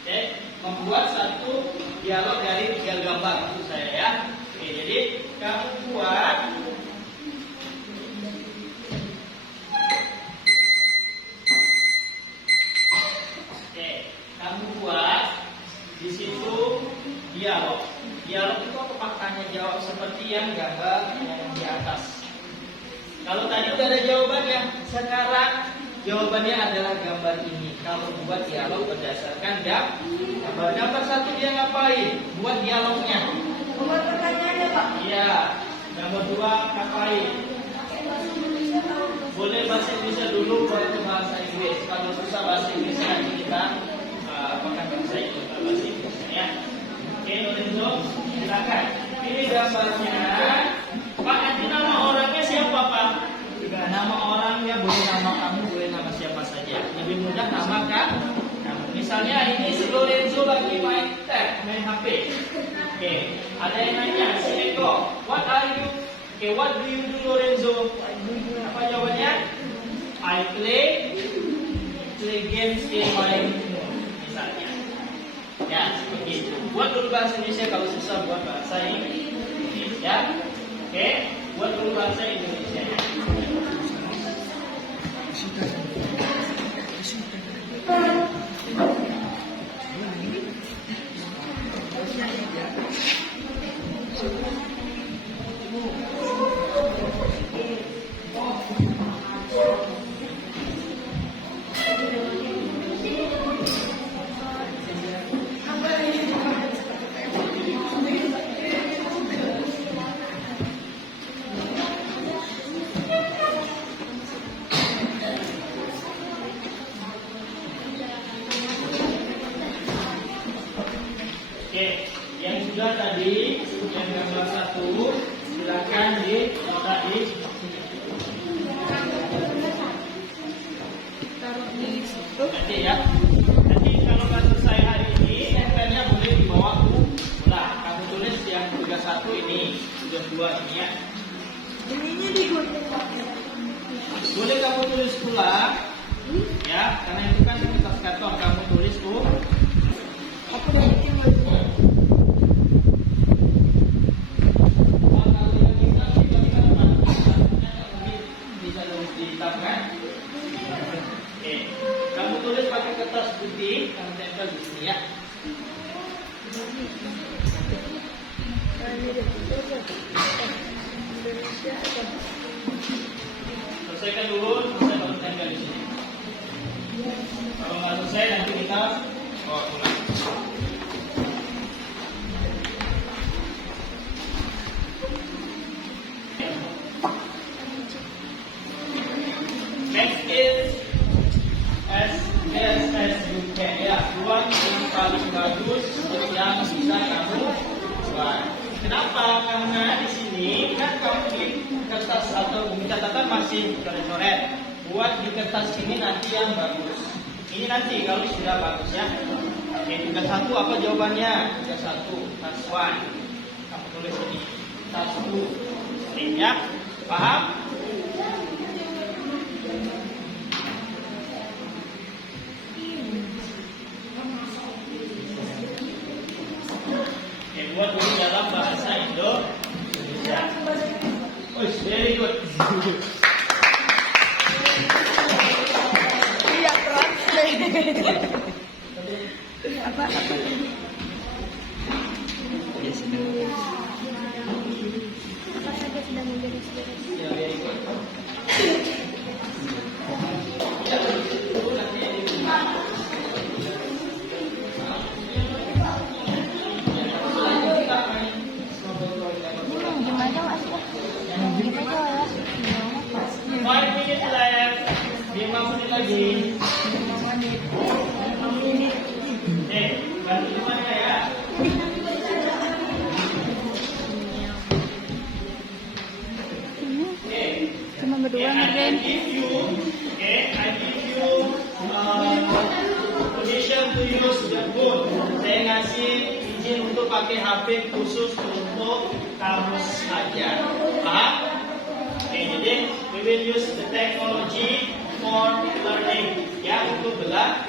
Oke, membuat 1 dialog dari 3 gambar maksud saya ya. Oke, jadi kamu buat di situ dialog. Dialog itu apa tanya jawab seperti yang gambar yang di atas. Kalau tadi udah ada jawabannya, sekarang jawabannya adalah gambar ini. Kamu buat dialog berdasarkan gambar. Gambar 1 dia ngapain? Buat dialognya. Buat pertanyaannya Pak. Iya. Gambar 2 ngapain? Boleh bahasa Indonesia dulu, baru bahasa Inggris. Kalau susah bahasa Inggris nanti kita pakai bahasa Inggris ya. Oke, Lorenzo, silakan. Ini gambarnya. Pak, nanti nama orangnya siapa Pak? Nama orangnya boleh nama kamu, boleh nama siapa saja. Lebih mudah nama kan? Misalnya ini si Lorenzo lagi main tab, main HP. Oke, ada yang nanya si Eko, what are you? Oke, what do you do Lorenzo? Apa jawabannya? I play games in my room. Misalnya. Ya, seperti itu. Buat dulu bahasa Indonesia, kalau susah buat bahasa Inggris ya. Oke, buat dulu bahasa Indonesia. Oke, yang sudah tadi yang gambar 1 silakan ditaruh di sini. Taruh di situ. Nanti ya. Nanti kalau nggak selesai hari ini, tempelnya boleh dibawa pulang. Kamu tulis yang tugas 1 ini, tugas 2 ini ya. Ininya dibuat. Boleh kamu tulis pulang, ya, karena itu kan kertas karton kamu tulis tuh. Aku udah bikin Kalau yang kita sih bagaimana Pak? artikel di sini ya. Selesaikan dulu, saya baru tempel di sini. Kalau nggak selesai nanti kita ulang. Next is as you can, ya, buat yang paling bagus yang bisa kamu buat. Kenapa? Karena di sini kan kamu di kertas atau di catatan masih coret-coret. Buat di kertas ini nanti yang bagus. Ini nanti kalau sudah bagus ya. Oke, tugas 1 apa jawabannya? Tugas 1, task 1. Kamu tulis ini. Task 2. Ini ya. Paham? Buat dulu dalam bahasa Indonesia. Oh, very good. Iya, translate. Apa? Apa saja sedang beres-beres. Ya, very good. Gimana mas? Gimana ya? 5 minutes left. 5 menit lagi. Bantu gimana ya? Cuma berdua ngerjain. I give you permission to use the phone. Saya ngasih izin untuk pakai HP khusus untuk kamus saja. Paham? Oke, jadi we will use the technology for learning. Ya, untuk belajar.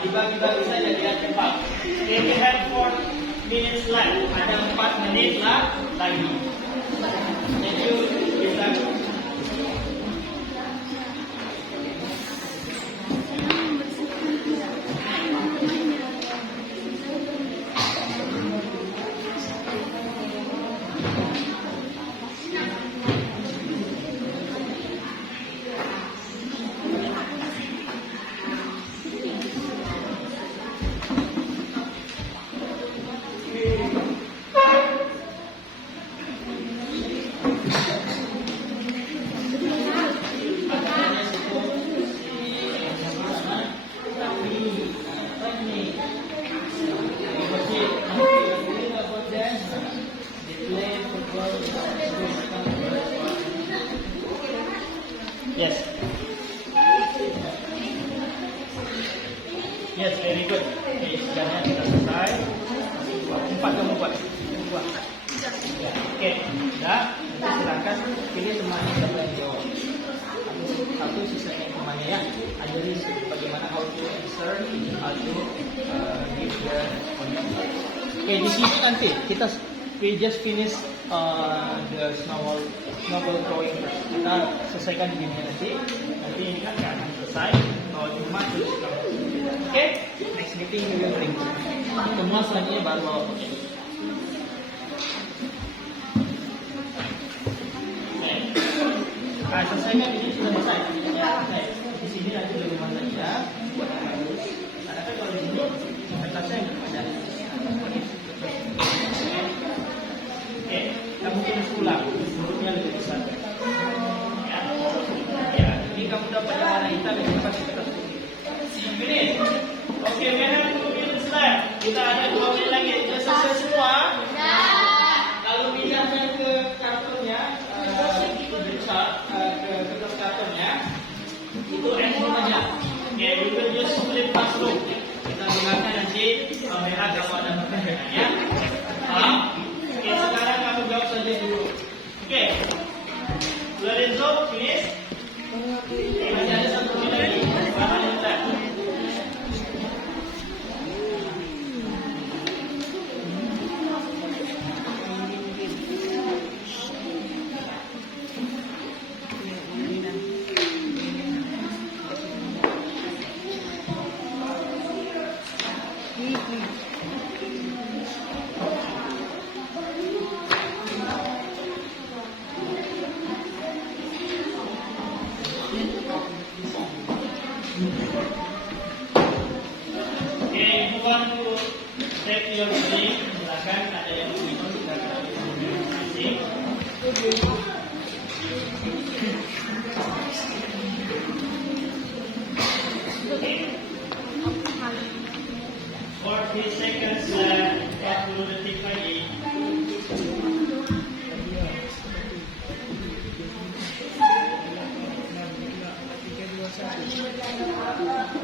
Dibagi-bagi saja dia cepat. Okay, we have 4 minutes left. Ada 4 menit lagi. Thank you. Kita Yes. Yes, very good. Okay, sekarang kita selesai. 4 kamu buat. Ya, oke. Nah, silakan pilih temannya siapa yang jawab. Satu sisanya temannya ya. Ajarin bagaimana how to answer, how to give the answer. Oke, di sini nanti kita we just finish the snowball throwing first. Kita selesaikan di sini nanti ini kan nggak akan selesai kalau cuma terus oke, next meeting we will bring semua selanjutnya baru bawa oke. Nah, selesaikan ini sudah selesai ya, di sini nanti di rumah saja buat yang bagus karena kan kalau di sini kertasnya nggak ada. Oke, kamu tulis ulang, hurufnya lebih besar. Ya, jadi kamu dapat yang warna hitam yang pasti kertas putih. Kita ada 2 menit lagi. Sudah selesai semua? Kalau pindahkan ke kartonnya, ke kertas kartonnya, itu handphone aja. Oke, we will just flip classroom. Kita gunakan nanti kamera kalau ada pertanyaannya. Paham? Oke, sekarang kamu jawab saja dulu. Oke, Lorenzo, finish? Oke, masih ada 1 menit lagi. Paham ya? Okay, you want to take your seat, silakan ada yang begitu kita Okay. 40 seconds, 40 detik lagi.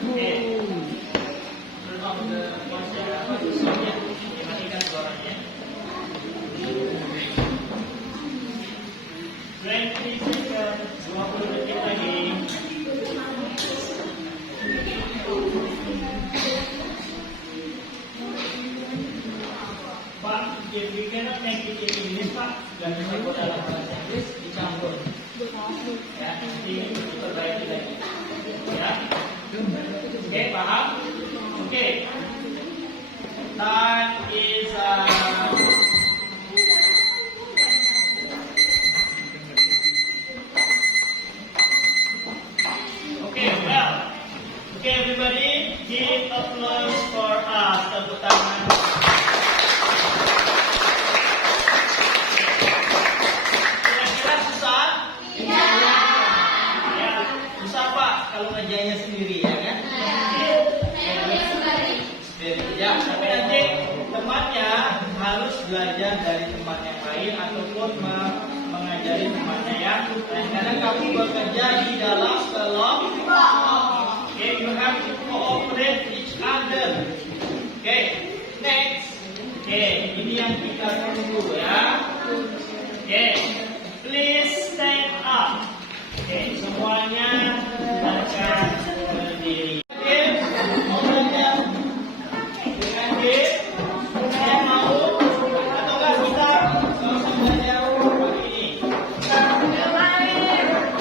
Okay. Turn off the soundnya, dimatikan suaranya. 20 seconds, 20 detik lagi. Pak, if we cannot make it in English, Pak, dan bisa buat dalam bahasa Inggris, dicampur. Ya, nanti diperbaiki lagi. Ya, oke, paham? Oke. Time is okay, well. Okay, everybody, give applause for us. Tepuk tangan. Kira-kira susah? Ya, susah Pak kalau ngerjainnya sendiri ya kan? Ya, tapi nanti temannya harus belajar dari teman yang lain ataupun mengajari temannya ya. Dan karena kamu bekerja di dalam kelompok, okay, you have to cooperate each other. Okay, next. Okay, ini yang kita tunggu ya. Okay, please stand up. Okay, semuanya akan berdiri. Okay, mau belajar? Yang mau atau enggak kita usah belajar pagi ini.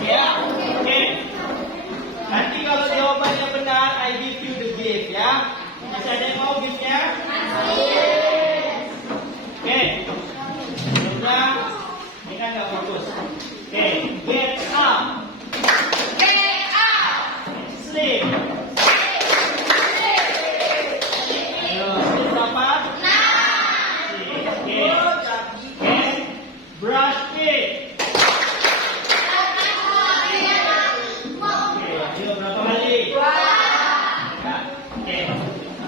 Ya, oke. Nanti kalau jawabannya benar, I give you the gift ya. Masih ada yang mau giftnya? Oke. Sudah, ini kan nggak fokus. Oke, get up. Sleep. Brush teeth. Ayo berapa kali? Ya. Oke.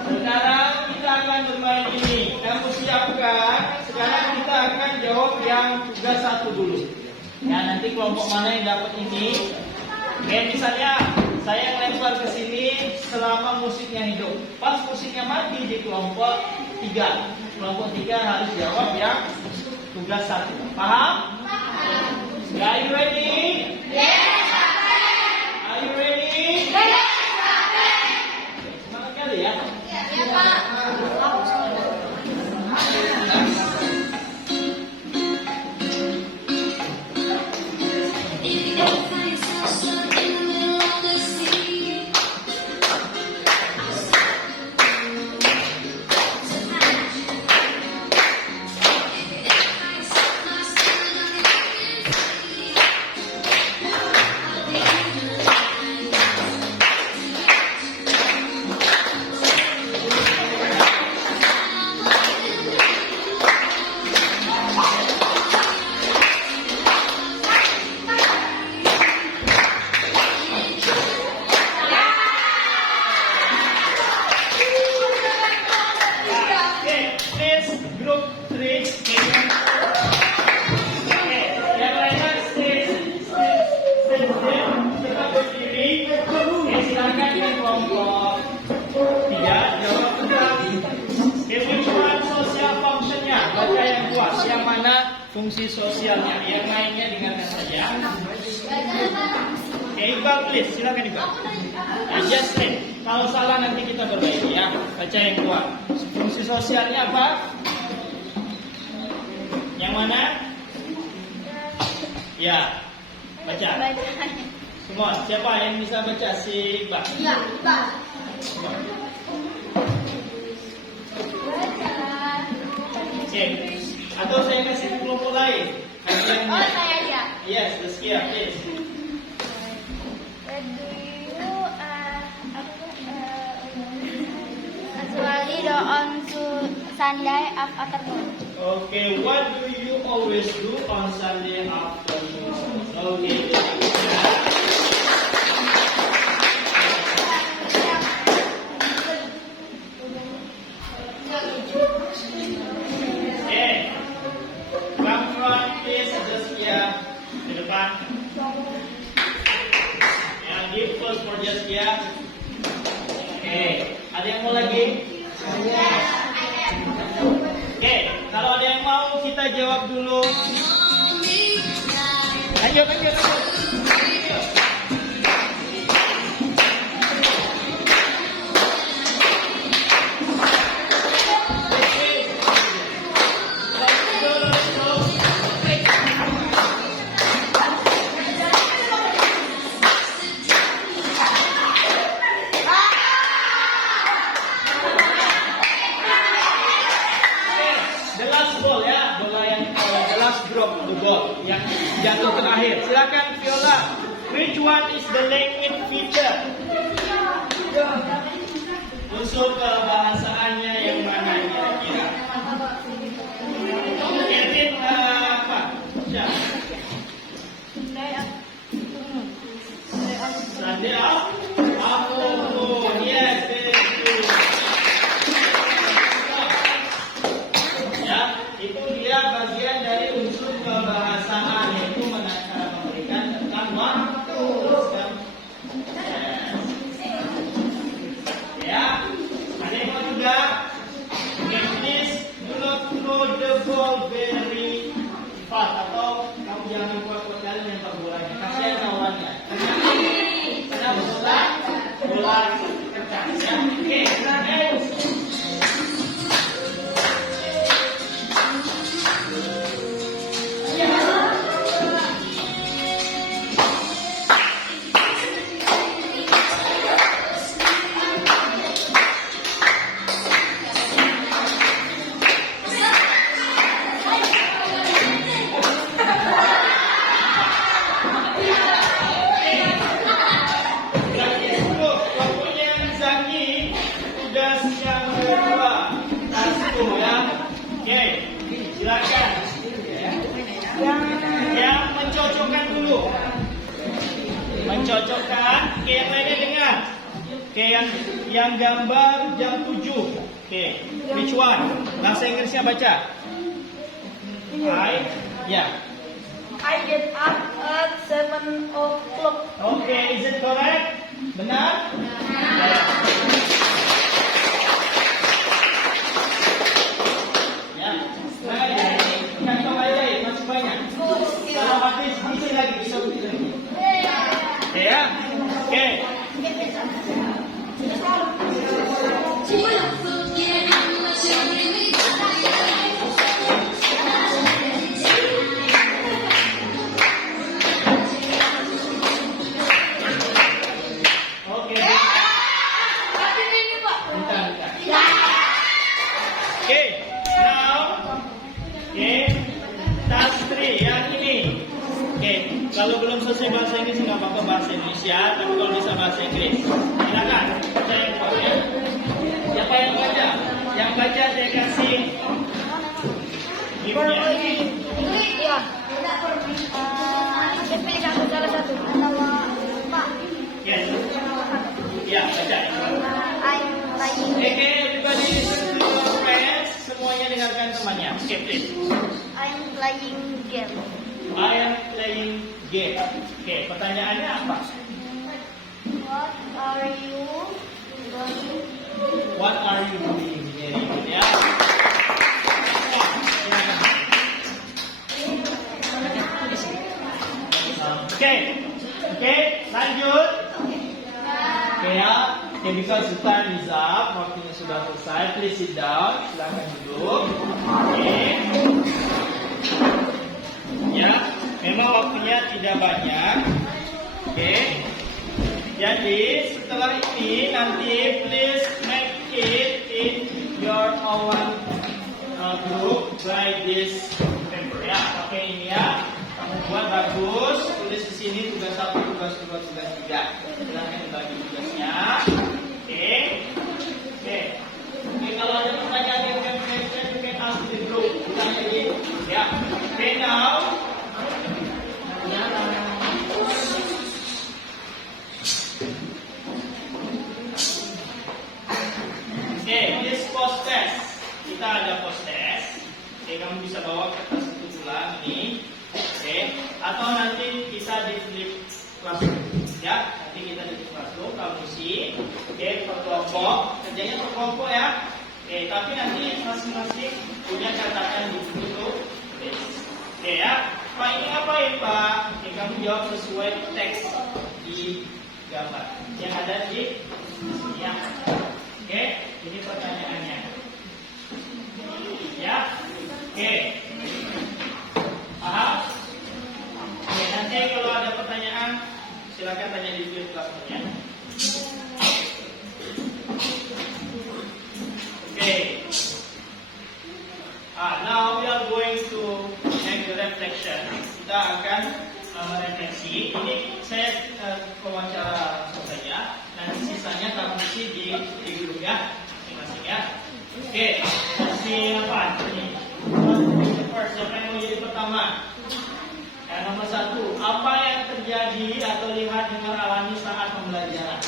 Sekarang kita akan bermain ini. Kamu siapkan. Sekarang kita akan jawab yang tugas 1 dulu. Ya, nanti kelompok mana yang dapat ini? Oke, misalnya saya lempar ke sini selama musiknya hidup. Pas musiknya mati di kelompok 3. Kelompok 3 harus jawab yang tugas 1. Paham? Are you ready? Yes, Are you ready? Yes, Semangat kali ya. Ya, Pak. fungsi sosialnya. Yang lainnya dengarkan saja. Oke, Iqbal please, silakan Iqbal. Just read. Kalau salah nanti kita perbaiki ya. Baca yang kuat. Fungsi sosialnya apa? Yang mana? Ya, baca. Semua, siapa yang bisa baca? Si Iqbal. Ya, Pak. Oke. Atau saya kasih kelompok lain. Oh, saya aja. Yes, the skill, please. Usually go on to Sunday afternoon. Okay, what do you always do on Sunday afternoon? Okay. Okay. Come front, please. Just here. Di depan. Yang give first for just here. Okay. Ada yang mau lagi? Oke, kalau ada yang mau kita jawab dulu. Lanjut. Yang jatuh terakhir. Silakan Viola. Which one is the language feature? Unsur kebahasaannya yang mana kira-kira? Kevin apa? Sunday afternoon. Yes, very good. Ya, itu dia bagian dari unsur kebahasaan, yaitu memberikan tentang waktu. Ya, ada yang mau juga? Please do not throw the ball very fast, atau kamu jangan kuat-kuat kali lempar bolanya. Kasihan lawannya. Karena bola kencang. Ya, oke. Next. Silakan. Yang mencocokkan dulu. Mencocokkan. Oke, yang lainnya dengar. Oke, yang gambar jam 7. Oke, which one? Bahasa Inggrisnya baca. I get up at 7 o'clock. Oke, is it correct? Benar? Kantong aja masih banyak. Kalau habis isi lagi, bisa isi lagi. Ya, oke. Kalau belum selesai bahasa Inggris nggak apa-apa bahasa Indonesia, tapi kalau bisa bahasa Inggris, silakan. Saya yang baca. Siapa yang baca? Yang baca saya kasih gift-nya. Iya. Pilih salah satu. Nama Pak. Yes. Ya, baca. I'm playing. Okay, everybody listen to your friends. Semuanya dengarkan temannya. Okay, please. I'm playing game. I am playing game. Oke, pertanyaannya apa? What are you doing? What are you doing? Very good ya. Oke, lanjut. Oke ya. Oke, because the time is up, waktunya sudah selesai. Please sit down. Silakan duduk. Oke. Ya, memang waktunya tidak banyak. Oke. Jadi setelah ini nanti please make it in your own group by this paper ya. Oke ini ya. Kamu buat bagus. Tulis di sini tugas 1, tugas 2, tugas 3. Silahkan dibagi tugasnya. Oke. Oke. Oke, kalau ada pertanyaan yang question, you can ask the group. Tanya di ya. Oke, now. Oke, this post test. Kita ada post test. Oke, kamu bisa bawa kertas itu pulang ini. Oke, atau nanti kita di flip classroom. Ya, nanti kita di flip classroom. Kamu isi. Oke, per kelompok. Kerjanya per kelompok ya. Oke, tapi nanti masing-masing punya catatan di buku itu. Oke ya. Pak ini ngapain Pak? Oke, kamu jawab sesuai teks di gambar yang ada di sini ya. Oke, ini pertanyaannya. Ya, oke. Paham? Oke, nanti kalau ada pertanyaan silakan tanya di video kelasnya. Oke. Now we are going to make the reflection. Kita akan merefleksi. Ini saya wawancara langsung saja. Nanti sisanya kamu isi di grup ya, masing-masing ya. Oke, kasih apa? Ini. First, siapa yang mau jadi pertama? Yang nomor 1, apa yang terjadi atau lihat dengar alami saat pembelajaran?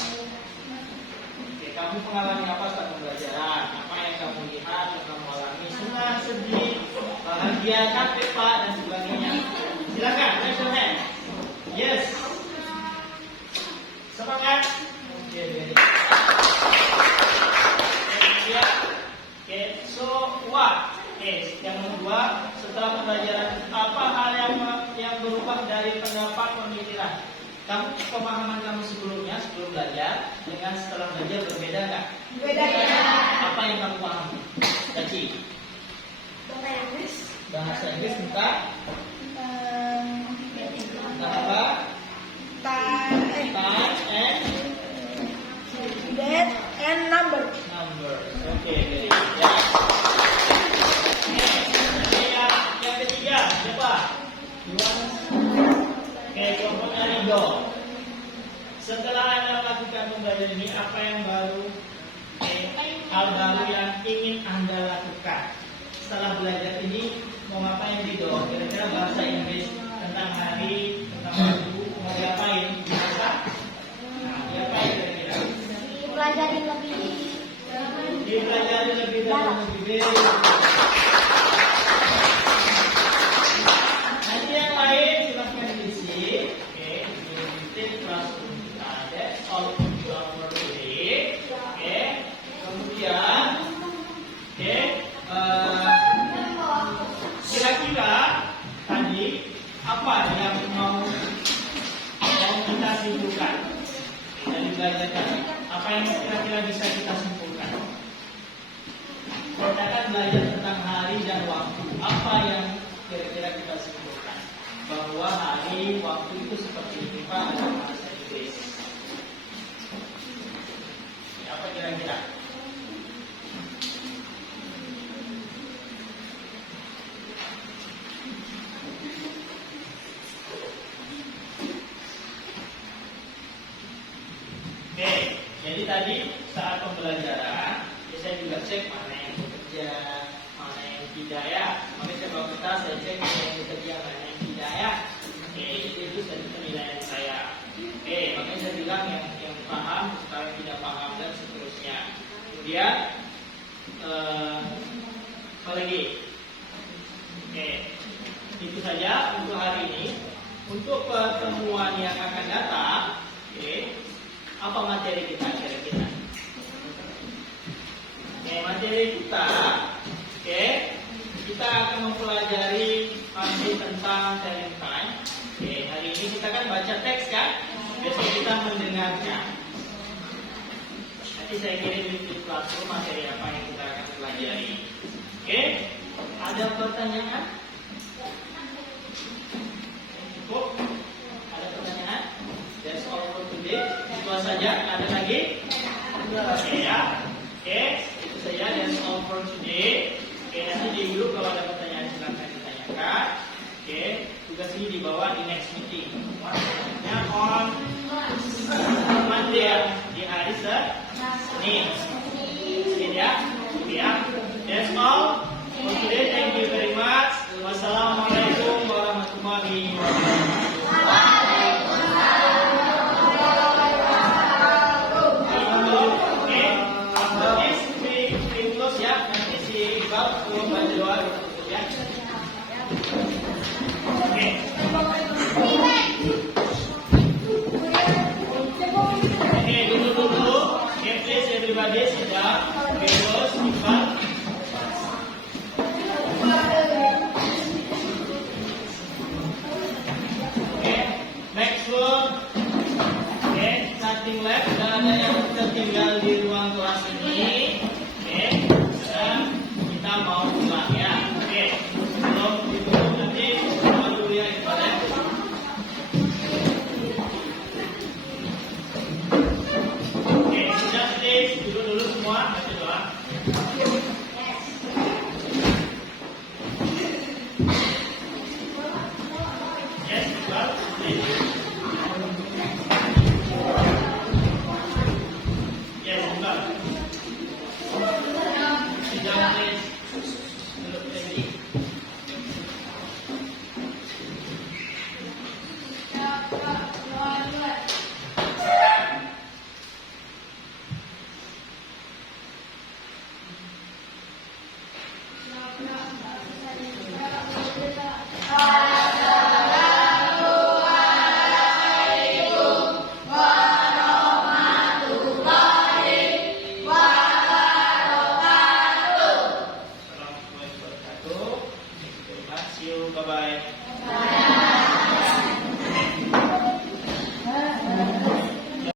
Oke, kamu mengalami apa saat pembelajaran? Apa yang kamu lihat atau kamu alami? Senang, sedih, bahagia, capek, Pak, dan sebagainya. Silakan, raise your hand. Yes. Semangat. Oke, very good. Oke, so what? Oke, yang kedua, setelah pembelajaran apa hal yang berubah dari pendapat pemikiran? Kamu pemahaman kamu sebelumnya sebelum belajar dengan setelah belajar berbeda nggak? Beda. Apa yang kamu pahami? Caci. Bahasa Inggris tentang apa? Time and Date and number. numbers. Oke, very good. Ya. Yang ketiga, siapa? Oke, kelompoknya Rido. Setelah Anda melakukan pembelajaran ini, apa yang baru? Hal baru yang ingin Anda lakukan. Setelah belajar ini, mau ngapain Rido? Kira-kira bahasa Inggris tentang hari, tentang waktu, mau diapain? Bisa? Nah, diapain kira-kira? Dipelajari lebih Dipelajari lebih dalam lebih. Nanti yang lain silahkan diisi. Oke, di classroom kita. That's all for today. Oke, kemudian, oke, kira-kira tadi apa yang mau kita simpulkan dari belajar tadi? Apa yang kira-kira bisa kita simpulkan? Kita akan belajar tentang hari dan waktu. Apa yang kira-kira kita simpulkan? Bahwa hari, waktu itu seperti ini Pak dalam bahasa Inggris. Apa kira-kira? Oke, jadi tadi saat pembelajaran, saya juga cek mana yang bekerja, mana yang tidak ya. Makanya saya bawa kertas, saya cek mana yang bekerja, mana yang tidak ya. Oke, itu penilaian saya. Oke, makanya saya bilang yang paham, sekarang tidak paham dan seterusnya. Kemudian, apa lagi? Oke, itu saja untuk hari ini. Untuk pertemuan yang akan datang, oke, apa materi kita kira-kira? Oke, materi kita, oke, kita akan mempelajari masih tentang telling time. Oke, hari Ini kita kan baca teks kan, besok kita mendengarkan. Nanti saya kirim di platform materi apa yang kita akan pelajari. Oke, ada pertanyaan? Cukup? Ada pertanyaan? That's all for today. Itu saja. Ada lagi? Oke ya. Oke, itu saja. That's all for today. Oke, nanti di grup kalau ada pertanyaan silakan ditanyakan. Oke, tugas ini dibawa di next meeting. Nah, on Monday ya, di hari Senin. Senin ya. Oke ya. That's all for today. Thank you very much. Wassalamualaikum warahmatullahi wabarakatuh. Oke, after this we close ya. Nanti si Iqbal suruh baca doa ya. Oke. Oke, dulu. Okay, please everybody sit down. Because Iqbal. Okay, next one. Okay, nothing left. Tidak ada yang tertinggal di ruang kelas ini. Oke, dan kita mau pulang ya. Oke, belum itu nanti pulang dulu ya Iqbal ya. Oke, sudah please duduk dulu semua baca doa. Yes, Iqbal, please. Yes, Iqbal. Sit down, please. Duduk lagi. Nah,